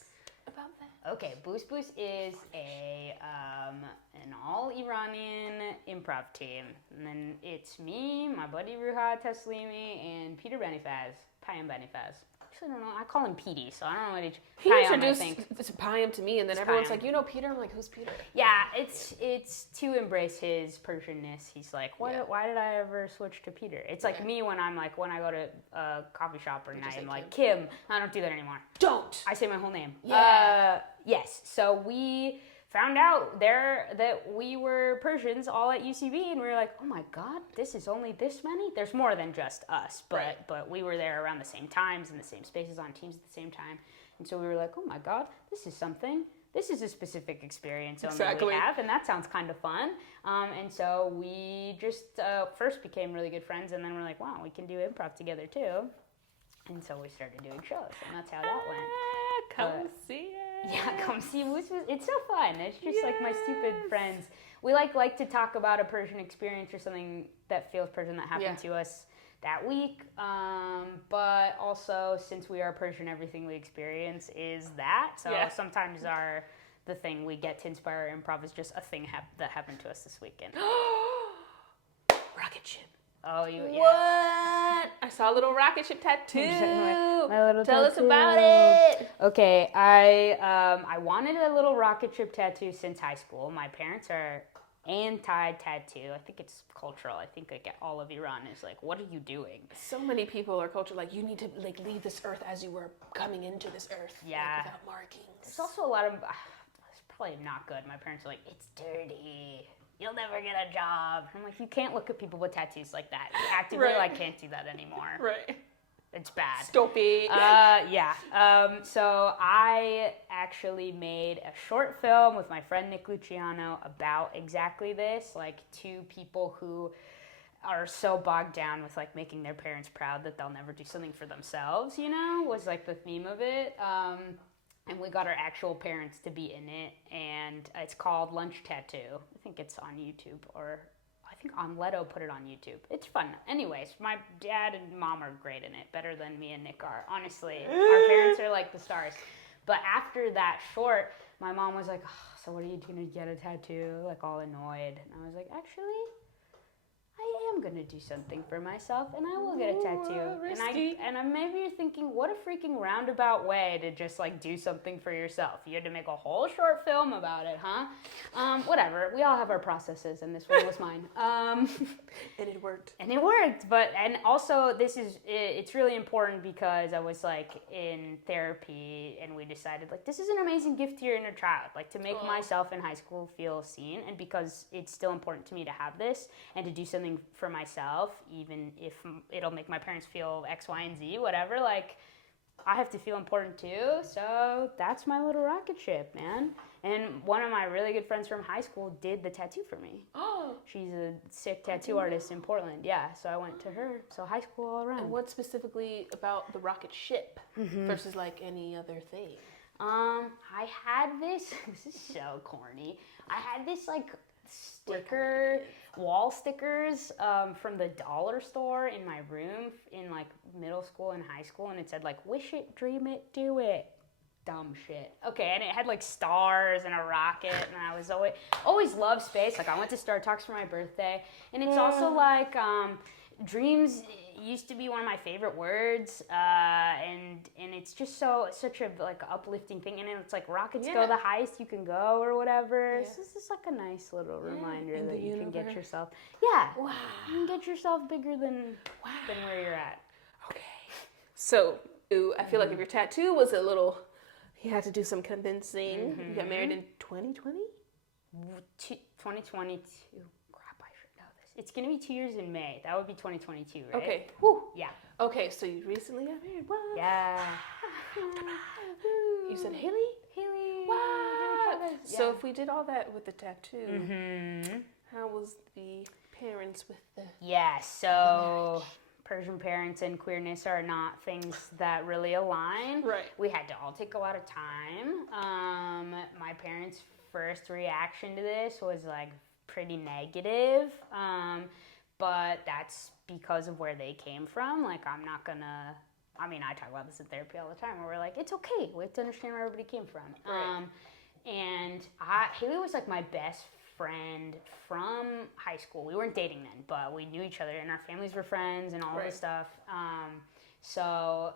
about that. Okay, Boos Boos is an all Iranian improv team. And then it's me, my buddy Ruha Taslimi, and Peter Benifaz, Payam Benifaz. I don't know. I call him Petey, so I don't know what he introduced Payam to me, and then everyone's like, you know Peter? I'm like, who's Peter? Yeah, it's to embrace his Persianness. He's like, why did I ever switch to Peter? It's like me when I go to a coffee shop or night, I'm like, Kim. I don't do that anymore. Don't. I say my whole name. Yeah. Yes. So we found out there that we were Persians all at UCB, and we were like, oh my God, this is only this many? There's more than just us, but we were there around the same times in the same spaces on teams at the same time. And so we were like, oh my God, this is something. This is a specific experience only we have, and that sounds kind of fun. And so we just first became really good friends, and then we're like, wow, we can do improv together too. And so we started doing shows, and that's how that went. Come see it. Yeah, come see Moose. It's so fun. It's just like my stupid friends. We like to talk about a Persian experience or something that feels Persian that happened to us that week. But also, since we are Persian, everything we experience is that. So sometimes the thing we get to inspire improv is just a thing that happened to us this weekend. Rocketship. Oh, you? Yeah. What? I saw a little Rocketship tattoo. My little Tell us tattoo. about it. Okay, I wanted a little Rocketship tattoo since high school. My parents are anti-tattoo. I think it's cultural. I think like all of Iran is like, what are you doing? So many people are cultured like you need to like leave this earth as you were coming into this earth. Yeah. Like, without markings. There's also a lot of. It's probably not good. My parents are like, it's dirty. You'll never get a job. I'm like, you can't look at people with tattoos like that. You actively can't do that anymore. Right. It's bad. Stupid. So I actually made a short film with my friend Nick Luciano about exactly this. Like two people who are so bogged down with like making their parents proud that they'll never do something for themselves, was like the theme of it. And we got our actual parents to be in it, and it's called Lunch Tattoo. I think it's on YouTube, or I think Leto put it on YouTube. It's fun. Anyways, my dad and mom are great in it, better than me and Nick are. Honestly, our parents are like the stars. But after that short, my mom was like, oh, so what are you going to get a tattoo? Like all annoyed. And I was like, actually, I am going to do something for myself, and I will get a tattoo. And maybe you're thinking, what a freaking roundabout way to just like do something for yourself. You had to make a whole short film about it, huh? Whatever. We all have our processes, and this one was mine. And it worked. And also it's really important because I was like in therapy, and we decided like this is an amazing gift to your inner child, like to make myself in high school feel seen, and because it's still important to me to have this and to do something for myself, even if it'll make my parents feel X, Y, and Z, whatever, like I have to feel important too. So that's my little Rocketship, man. And one of my really good friends from high school did the tattoo for me. Oh. She's a sick tattoo artist in Portland. Yeah, so I went to her. So high school all around. And what specifically about the Rocketship versus like any other thing? I had this is so corny. I had this like wall stickers from the dollar store in my room in like middle school and high school, and it said like, wish it, dream it, do it. Dumb shit. Okay, and it had like stars and a rocket, and I was always loved space. Like I went to Star Talks for my birthday, and it's also like dreams used to be one of my favorite words, and it's just such a like uplifting thing, and it's like rockets go the highest you can go or whatever. So this is like a nice little reminder that you can get yourself you can get yourself bigger than where you're at. Okay, so I feel like if your tattoo was a little, you had to do some convincing. You got married in 2020? 2022. It's going to be 2 years in May. That would be 2022, right? Okay. Whew. Yeah. Okay, so you recently got married. What? Yeah. You said Haley? Haley. What? Yeah. So if we did all that with the tattoo, how was the parents with the... Yeah, so Persian parents and queerness are not things that really align. Right. We had to all take a lot of time. My parents' first reaction to this was like, pretty negative, but that's because of where they came from. Like, I'm not gonna, I talk about this in therapy all the time, where we're like, it's okay, we have to understand where everybody came from. Right. And Haley was like my best friend from high school. We weren't dating then, but we knew each other, and our families were friends and all this stuff. So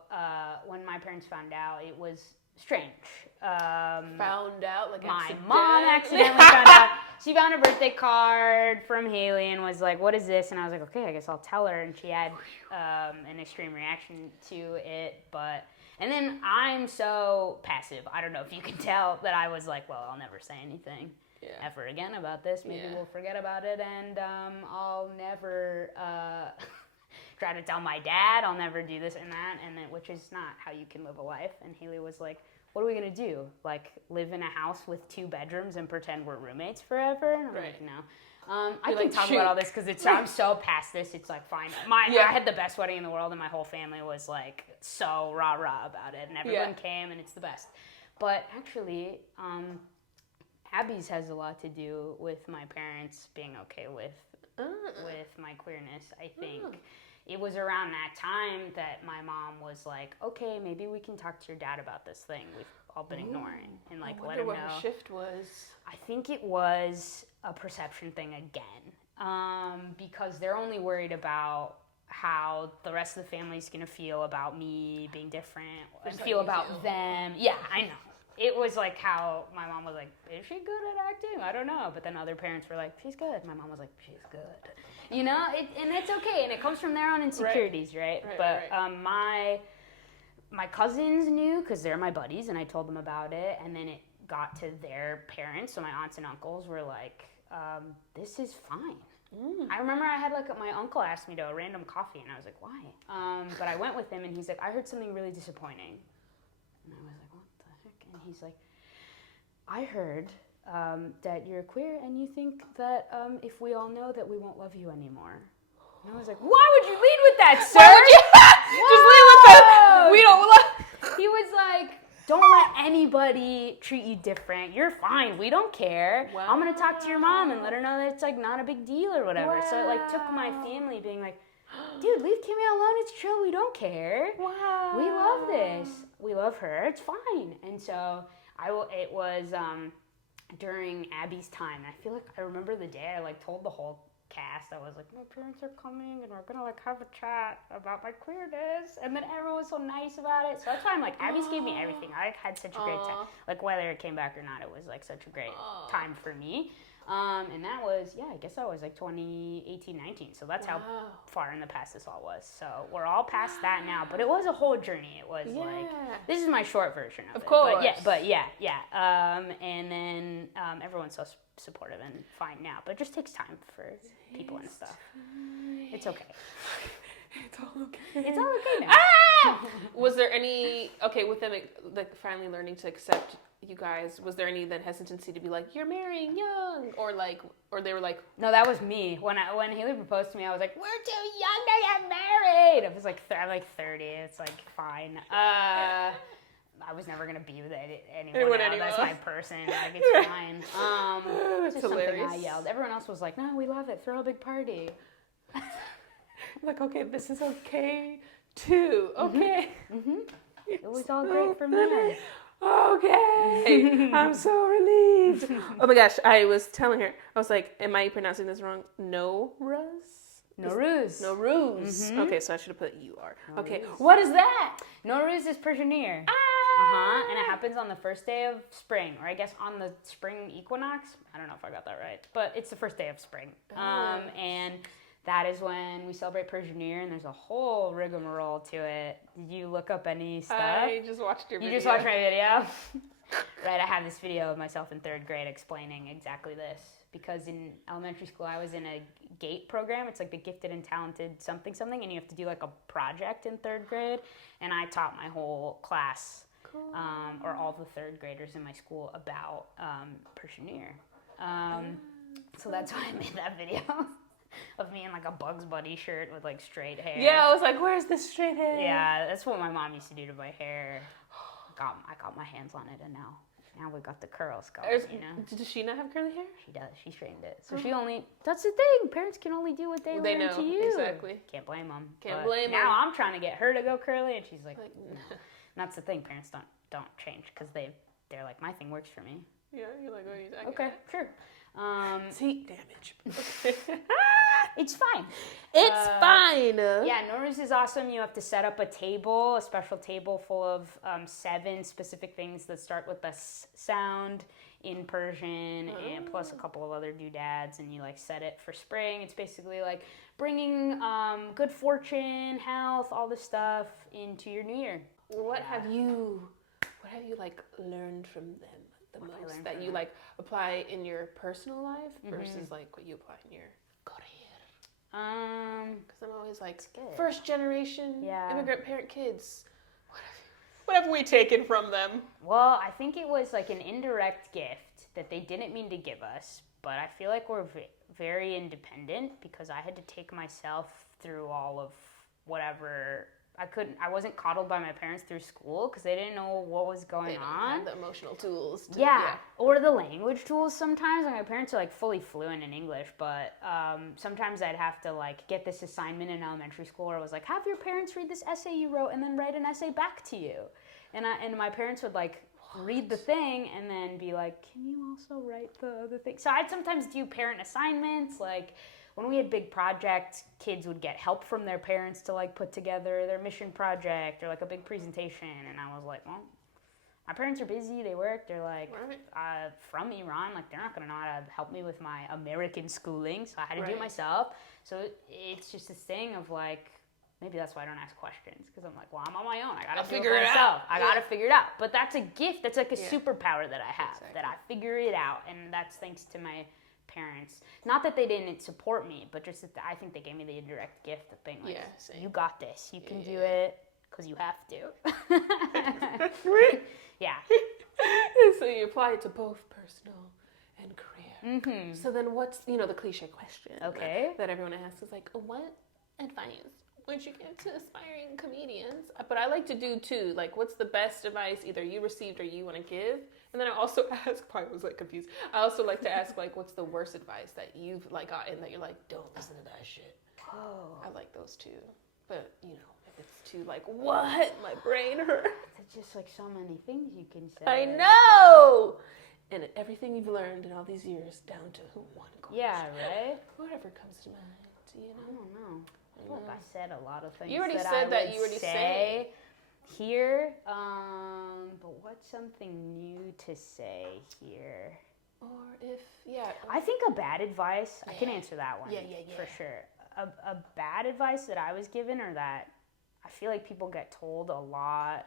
when my parents found out, it was strange. Found out? Like my mom accidentally found out. She found a birthday card from Haley and was like, what is this? And I was like, okay, I guess I'll tell her. And she had an extreme reaction to it. But And then I'm so passive. I don't know if you can tell that I was like, well, I'll never say anything ever again about this. Maybe we'll forget about it, and I'll never try to tell my dad. I'll never do this and that, and then, which is not how you can live a life. And Haley was like, what are we going to do? Like, live in a house with 2 bedrooms and pretend we're roommates forever? And I'm like, no. I can talk about all this because I'm so past this. It's like fine. I had the best wedding in the world, and my whole family was like so rah-rah about it, and everyone came, and it's the best. But actually, Abby's has a lot to do with my parents being okay with my queerness. I think it was around that time that my mom was like, okay, maybe we can talk to your dad about this thing we've all been ignoring, and like let him know. Her shift was. I think it was a perception thing again, because they're only worried about how the rest of the family's gonna feel about me being different and feel about them. Yeah, I know. It was like how my mom was like, is she good at acting? I don't know. But then other parents were like, she's good. My mom was like, she's good. You know, and it's okay. And it comes from their own insecurities, right? But my cousins knew because they're my buddies, and I told them about it. And then it got to their parents. So my aunts and uncles were like, this is fine. I remember I had like my uncle asked me to a random coffee, and I was like, why? But I went with him, and he's like, I heard something really disappointing. And I was like, what the heck? And he's like, I heard that you're queer, and you think that if we all know that we won't love you anymore. And I was like, why would you lead with that, sir? Just lead with the, we don't love. He was like, don't let anybody treat you different. You're fine. We don't care. Wow. I'm going to talk to your mom and let her know that it's like not a big deal or whatever. Wow. So it like took my family being like, dude, leave Kimia alone. It's chill. We don't care. Wow. We love this. We love her. It's fine. And so it was during Abby's time. And I feel like I remember the day I like told the whole cast, I was like, my parents are coming and we're gonna like have a chat about my queerness, and then everyone was so nice about it. So that's why I'm like, Abby's gave me everything. I had such a great time, like whether it came back or not, it was like such a great time for me. And that was, I guess that was like 2018, 19. So that's how far in the past this all was. So we're all past that now, but it was a whole journey. It was like, this is my short version of it. Of course. But yeah. And then everyone's so supportive and fine now, but it just takes time for people and stuff. It's okay. It's all okay. It's all okay now. Was there any, with them like finally learning to accept you guys, was there any then hesitancy to be like, you're marrying young, or they were like, no, that was me. When Haley proposed to me, I was like, we're too young to get married. I was like, I'm like 30. It's like fine. I was never gonna be with anyone else. That's my person. Like it's fine. It's just hilarious. Something I yelled. Everyone else was like, no, we love it. Throw a big party. I'm like, okay, this is okay too. Okay. Mm-hmm. It was all great for me. Okay. I'm so relieved. Oh my gosh, I was telling her, I was like, am I pronouncing this wrong? Nowruz. Mm-hmm. Okay, so I should have put UR. Okay, what is that? Nowruz is Persian New Year. And it happens on the first day of spring, or I guess on the spring equinox. I don't know if I got that right, but it's the first day of spring. And that is when we celebrate Persian New Year, and there's a whole rigmarole to it. Did you look up any stuff? I just watched your video. You just watched my video? Right, I have this video of myself in 3rd grade explaining exactly this. Because in elementary school, I was in a GATE program. It's like the Gifted and Talented something, and you have to do like a project in 3rd grade. And I taught my whole class, or all the 3rd graders in my school, about Persian New Year. So that's why I made that video of me in like a Bugs Bunny shirt with like straight hair. Yeah, I was like, where's the straight hair? Yeah, that's what my mom used to do to my hair. I got my hands on it, and now we got the curls going, you know. Does she not have curly hair? She does. She straightened it. So she that's the thing. Parents can only do what they learn know, to you. Exactly. Can't blame them. Can't blame them. Now I'm trying to get her to go curly, and she's like, no. And that's the thing. Parents don't change because they're like, my thing works for me. Yeah, you're like, oh, exactly. Okay, sure. Heat damage. It's fine. It's fine. Yeah, Nowruz is awesome. You have to set up a table, a special table full of 7 specific things that start with the sound in Persian, and plus a couple of other doodads, and you like set it for spring. It's basically like bringing good fortune, health, all this stuff into your new year. What have you like learned from them the most that you like apply in your personal life versus like what you apply in your career? Because I'm always like, first generation immigrant parent kids. What have we taken from them? Well, I think it was like an indirect gift that they didn't mean to give us, but I feel like we're very independent because I had to take myself through all of whatever. I wasn't coddled by my parents through school because they didn't know what was going on. Have the emotional tools. Or the language tools sometimes. Like my parents are like fully fluent in English, but sometimes I'd have to like get this assignment in elementary school where it was like, have your parents read this essay you wrote and then write an essay back to you. And my parents would like read the thing and then be like, can you also write the other thing? So I'd sometimes do parent assignments, like when we had big projects, kids would get help from their parents to like put together their mission project or like a big presentation. And I was like, well, my parents are busy, they work, they're like from Iran, like they're not gonna know how to help me with my American schooling, so I had to do it myself. So it's just this thing of like, maybe that's why I don't ask questions, because I'm like, well, I'm on my own. I gotta figure it out. I gotta figure it out. But that's a gift. That's like a superpower that I have, that I figure it out, and that's thanks to my parents. Not that they didn't support me, but just that I think they gave me the indirect gift of being like, you got this. You can do it because you have to. Yeah. So you apply it to both personal and career. Mm-hmm. So then what's, the cliche question that everyone asks is like, what advice would you give to aspiring comedians? But I like to do too, like what's the best advice either you received or you want to give? And then I also ask, probably was like confused, I also like to ask like what's the worst advice that you've like gotten that you're like, don't listen to that shit. Oh. I like those too. But if it's too like, what? My brain hurts. There's just like so many things you can say. I know! And everything you've learned in all these years down to one question. Yeah, right? Whatever comes to mind, I don't know. I feel like I said a lot of things. You already said that you already say here, but what's something new to say here? Or if, I think a bad advice, I can answer that one for sure. A bad advice that I was given, or that I feel like people get told a lot,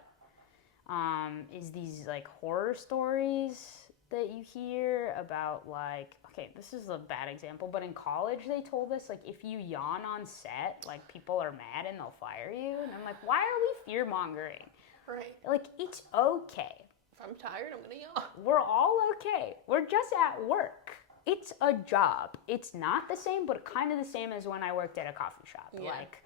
is these like horror stories that you hear about, like, okay, this is a bad example, but in college they told us, like, if you yawn on set, like, people are mad and they'll fire you. And I'm like, why are we fear-mongering? Right. Like, it's okay. If I'm tired, I'm gonna yawn. We're all okay. We're just at work. It's a job. It's not the same, but kind of the same as when I worked at a coffee shop. Yeah. Like,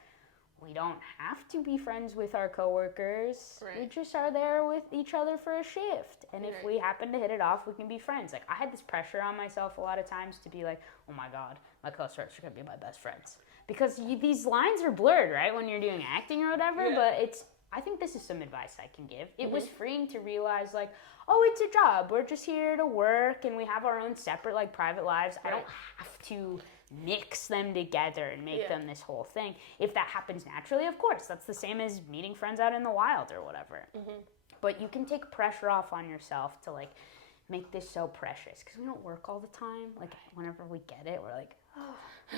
we don't have to be friends with our coworkers. Right. We just are there with each other for a shift. And if we happen to hit it off, we can be friends. Like, I had this pressure on myself a lot of times to be like, oh my God, my co-stars are going to be my best friends. Because these lines are blurred, right, when you're doing acting or whatever. Yeah. But I think this is some advice I can give. It was freeing to realize, like, oh, it's a job. We're just here to work, and we have our own separate, like, private lives. Right. I don't have to mix them together and make them this whole thing. If that happens naturally, of course, that's the same as meeting friends out in the wild or whatever. Mm-hmm. But you can take pressure off on yourself to like make this so precious, because we don't work all the time. Like whenever we get it, we're like, oh, I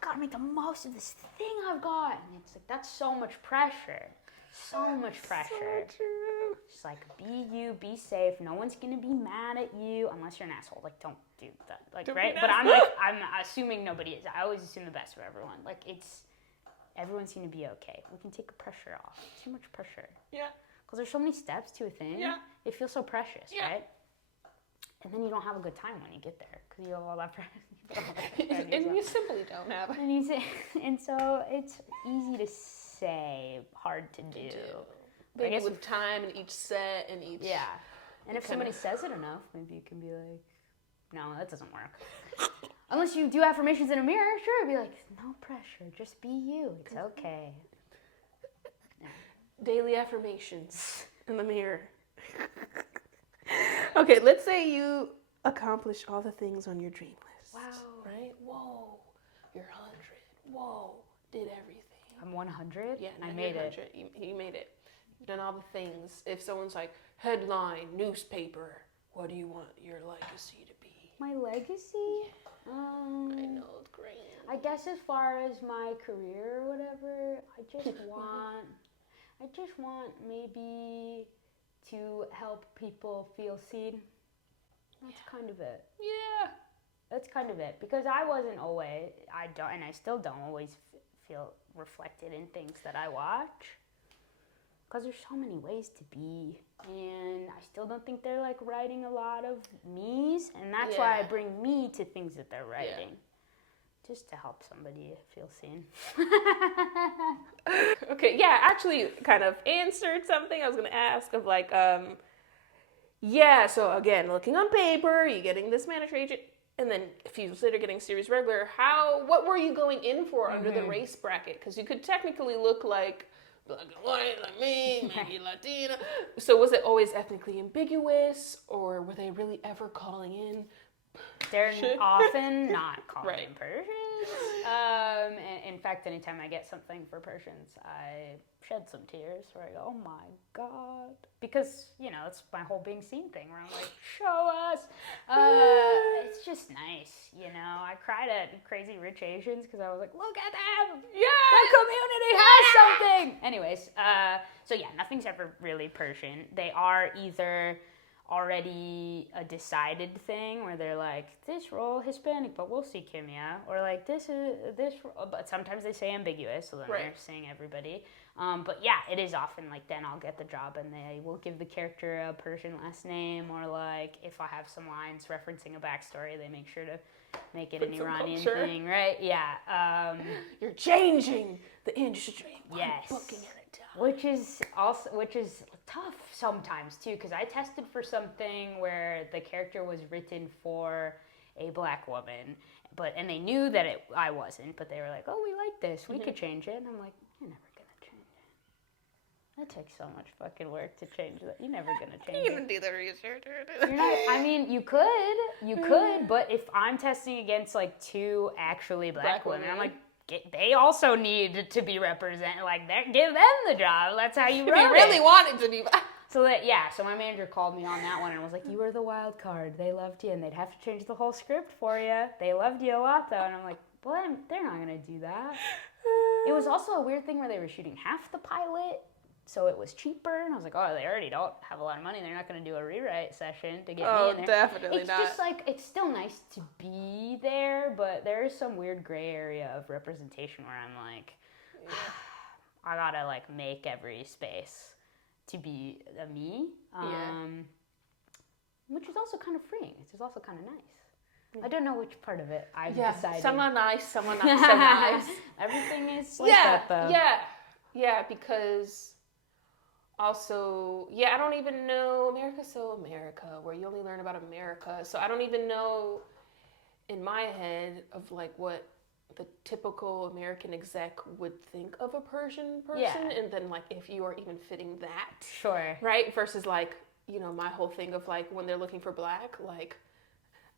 gotta make the most of this thing I've got, and it's like that's so much pressure. So much pressure. So true. Just like, be you, be safe. No one's gonna be mad at you unless you're an asshole. Like, don't do that. Like, don't right? But I'm assuming nobody is. I always assume the best for everyone. Like, everyone's gonna be okay. We can take the pressure off. Too much pressure. Yeah. Because there's so many steps to a thing. Yeah. It feels so precious, right? And then you don't have a good time when you get there because you have all that pressure. And you simply don't have it. And so it's easy to say, hard to do. Maybe I guess with time and each set and each... Yeah. And if somebody says it enough, maybe you can be like, no, that doesn't work. Unless you do affirmations in a mirror, sure, be like, no pressure, just be you. It's okay. Yeah. Daily affirmations in the mirror. Okay, let's say you accomplish all the things on your dream list. Wow. Right? Whoa. You're 100. Whoa. Did everything. I'm 100? Yeah, I made it. You made it. You've done all the things. If someone's like, headline, newspaper, what do you want your legacy to be? My legacy? Yeah. I know, it's great. I guess as far as my career or whatever, I just want... I just want maybe to help people feel seen. That's kind of it. Yeah. That's kind of it. Because I wasn't always, and I still don't always feel reflected in things that I watch. Because there's so many ways to be. And I still don't think they're like writing a lot of me's. And that's why I bring me to things that they're writing. Just to help somebody feel seen. Okay, yeah, actually you kind of answered something I was going to ask of like, so again, looking on paper, you getting this manager agent, and then a few years later getting series regular, what were you going in for under the race bracket? Because you could technically look like black and white, like me, maybe Latina. So was it always ethnically ambiguous, or were they really ever calling in? They're often not calling in Persians. In fact, anytime I get something for Persians, I shed some tears where I go, oh my God. Because, it's my whole being seen thing where I'm like, show us. It's just nice, I cried at Crazy Rich Asians because I was like, look at them. Yeah, the community has something. Anyways, so yeah, nothing's ever really Persian. They are either already a decided thing where they're like, this role Hispanic, but we'll see Kimia, or like this role, but sometimes they say ambiguous, so then they're saying everybody. But yeah, it is often like then I'll get the job and they will give the character a Persian last name, or like if I have some lines referencing a backstory, they make sure to make it an Iranian thing, right? Yeah. You're changing the industry. Yes. Booking at a time. Which is tough sometimes too, because I tested for something where the character was written for a black woman, and they knew that I wasn't, but they were like, "Oh, we like this. We could change it." And I'm like, "You're never gonna change it. That takes so much fucking work to change that. You're never gonna change it. You didn't do the research. You're not. I mean, you could, but if I'm testing against like two actually black women, I'm like, they also need to be represented. Like, give them the job. That's how you wrote it. You really want it to be. So my manager called me on that one and was like, you were the wild card. They loved you, and they'd have to change the whole script for you. They loved you a lot, though. And I'm like, well, they're not going to do that. It was also a weird thing where they were shooting half the pilot, so it was cheaper. And I was like, oh, they already don't have a lot of money. They're not going to do a rewrite session to get me in there. Definitely not. It's just like, it's still nice to be there, but there is some weird gray area of representation where I'm like, I got to like make every space to be a me, which is also kind of freeing. It's also kind of nice. I don't know which part of it I've decided. Some are nice, some are not so nice. Everything is like that, though. Yeah, because also, I don't even know America's so America, where you only learn about America. So I don't even know in my head of like what the typical American exec would think of a Persian person, and then like if you are even fitting that. Sure. Right? Versus like, my whole thing of like when they're looking for black, like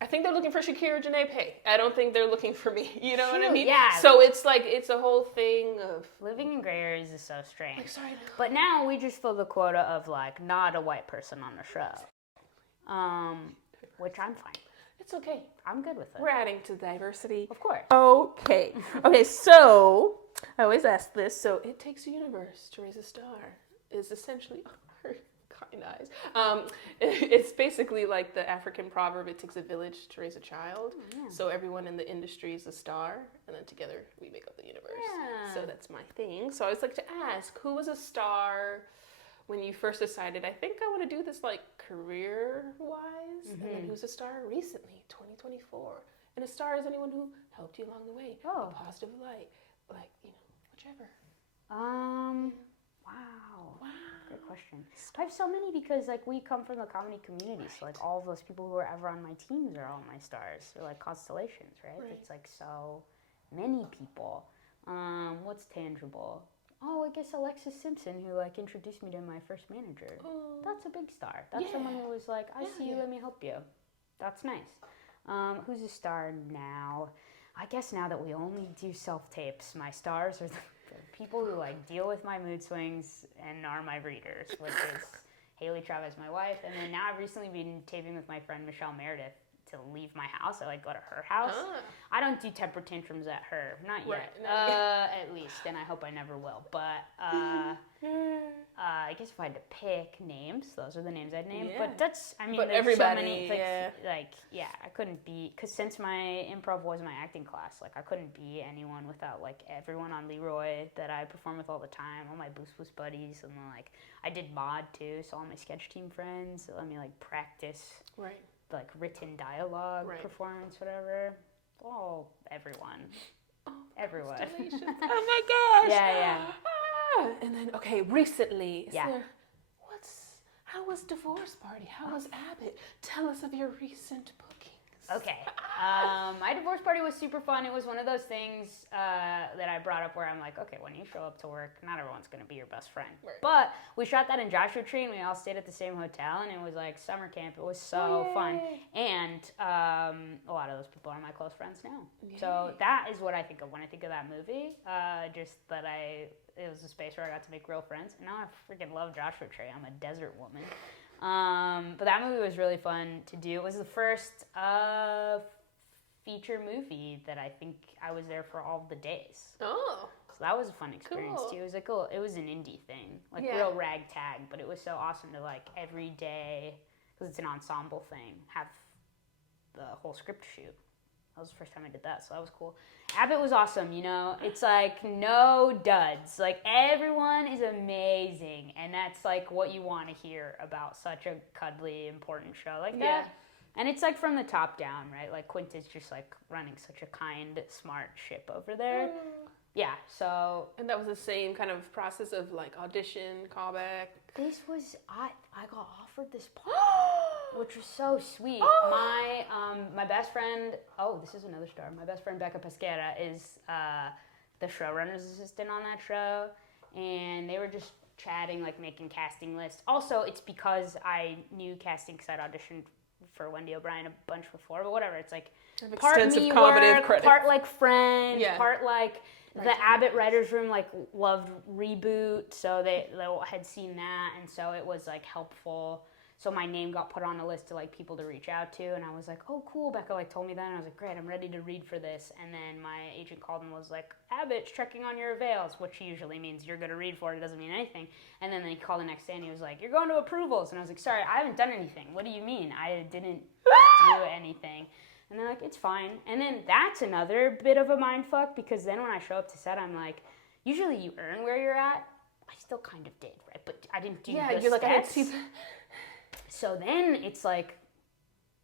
I think they're looking for Shakira Janae Pay. I don't think they're looking for me. You know what I mean? Yeah. So it's like, it's a whole thing of... Living in gray areas is so strange. Like, sorry. But now we just fill the quota of like not a white person on the show. Which I'm fine. It's okay. I'm good with it. We're adding to diversity. Of course. Okay. Okay, so I always ask this. So it takes a universe to raise a star is essentially... kind eyes. It's basically like the African proverb, it takes a village to raise a child. So everyone in the industry is a star, and then together we make up the universe. So that's my thing. So I always like to ask, who was a star when you first decided, I think I want to do this like career-wise? And then who's a star recently, 2024? And a star is anyone who helped you along the way. A positive light, like, whichever. Wow. Good question. I have so many because like we come from the comedy community, so like all of those people who are ever on my teams are all my stars. They're like constellations, right? It's like so many people. What's tangible? Oh, I guess Alexis Simpson, who like introduced me to my first manager. That's a big star. That's someone who was like, I see you, let me help you. That's nice. Who's a star now? I guess now that we only do self-tapes, my stars are the people who like deal with my mood swings and are my readers, which is Haley Travis, my wife, and then now I've recently been taping with my friend Michelle Meredith to leave my house. I like go to her house. I don't do temper tantrums at her, not yet, at least, and I hope I never will. But I guess if I had to pick names, those are the names I'd name. But that's, I mean, but there's everybody, so many, I couldn't be, because since my improv was my acting class, like I couldn't be anyone without like everyone on Leroy that I perform with all the time, all my Boost Boost buddies, and then like I did mod too, so all my sketch team friends that let me like practice like written dialogue, performance, whatever. All everyone. Everyone. Constellations. Oh my gosh. Yeah. And then, okay, recently, how was Divorce Party? How was Abbott? Tell us of your recent bookings. Okay. My divorce party was super fun. It was one of those things that I brought up where I'm like, okay, when you show up to work, not everyone's going to be your best friend. Right. But we shot that in Joshua Tree, and we all stayed at the same hotel, and it was like summer camp. It was so fun. And a lot of those people are my close friends now. Yay. So that is what I think of when I think of that movie. Just that it was a space where I got to make real friends. And now I freaking love Joshua Tree. I'm a desert woman. But that movie was really fun to do. It was the first feature movie that I think I was there for all the days. Oh. So that was a fun experience too. It was like it was an indie thing, like real ragtag, but it was so awesome to like every day, because it's an ensemble thing, have the whole script shoot. That was the first time I did that, so that was cool. Abbott was awesome, you know? It's like no duds. Like everyone is amazing, and that's like what you want to hear about such a cuddly, important show like that. And it's like from the top down, right? Like Quinta's just like running such a kind, smart ship over there. Yeah, so... And that was the same kind of process of like audition, callback? This was... I got offered this part, which was so sweet. My best friend... Oh, this is another star. My best friend, Becca Pesquera, is the showrunner's assistant on that show. And they were just chatting, like making casting lists. Also, it's because I knew casting because I'd auditioned for Wendy O'Brien a bunch before, but whatever. It's like part me work, part like friend, part like the Abbott writers' room like loved Reboot, so they had seen that, and so it was like helpful. So my name got put on a list to like people to reach out to, and I was like, oh cool, Becca like told me that, and I was like, great, I'm ready to read for this. And then my agent called and was like, Abbott's checking on your avails, which usually means you're going to read for it. It doesn't mean anything. And then he called the next day and he was like, you're going to approvals. And I was like, sorry, I haven't done anything. What do you mean? I didn't do anything. And they're like, it's fine. And then that's another bit of a mind fuck, because then when I show up to set, I'm like, usually you earn where you're at. I still kind of did, right? But I didn't do the you're steps. Like, I didn't see that. So then it's like,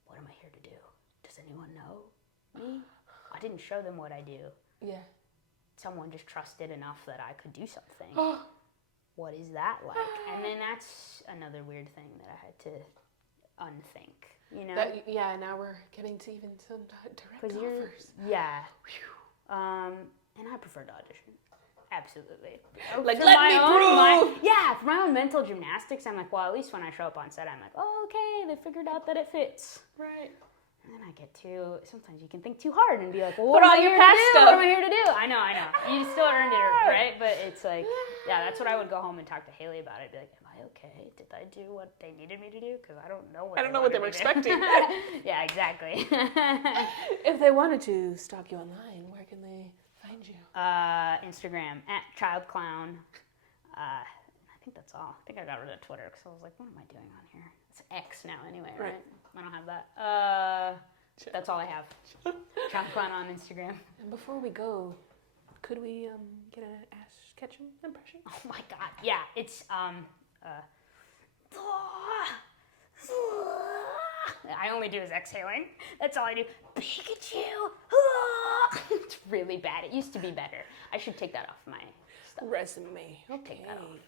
what am I here to do? Does anyone know me? I didn't show them what I do. Yeah. Someone just trusted enough that I could do something. What is that like? And then that's another weird thing that I had to unthink, you know? Now we're getting to even some direct offers. Yeah. And I prefer to audition. Absolutely. Like, let me prove! For my own mental gymnastics, I'm like, well, at least when I show up on set, I'm like, oh, okay, they figured out that it fits. Right. And then I get sometimes you can think too hard and be like, well, what am I here to do? What am I here to do? I know. You still earned it, right? But it's like, that's what I would go home and talk to Haley about it. Be like, am I okay? Did I do what they needed me to do? Because I don't know what they were expecting. Yeah, exactly. If they wanted to stalk you online, where can they find you? Instagram, @childclown. I think that's all. I think I got rid of Twitter because I was like, what am I doing on here? It's X now anyway, right? I don't have that. That's all I have. Childclown on Instagram. And before we go, could we get an Ash Ketchum impression? Oh my god, yeah. It's I only do is exhaling. That's all I do. Pikachu. It's really bad. It used to be better. I should take that off my stuff. Resume. I'll take that off.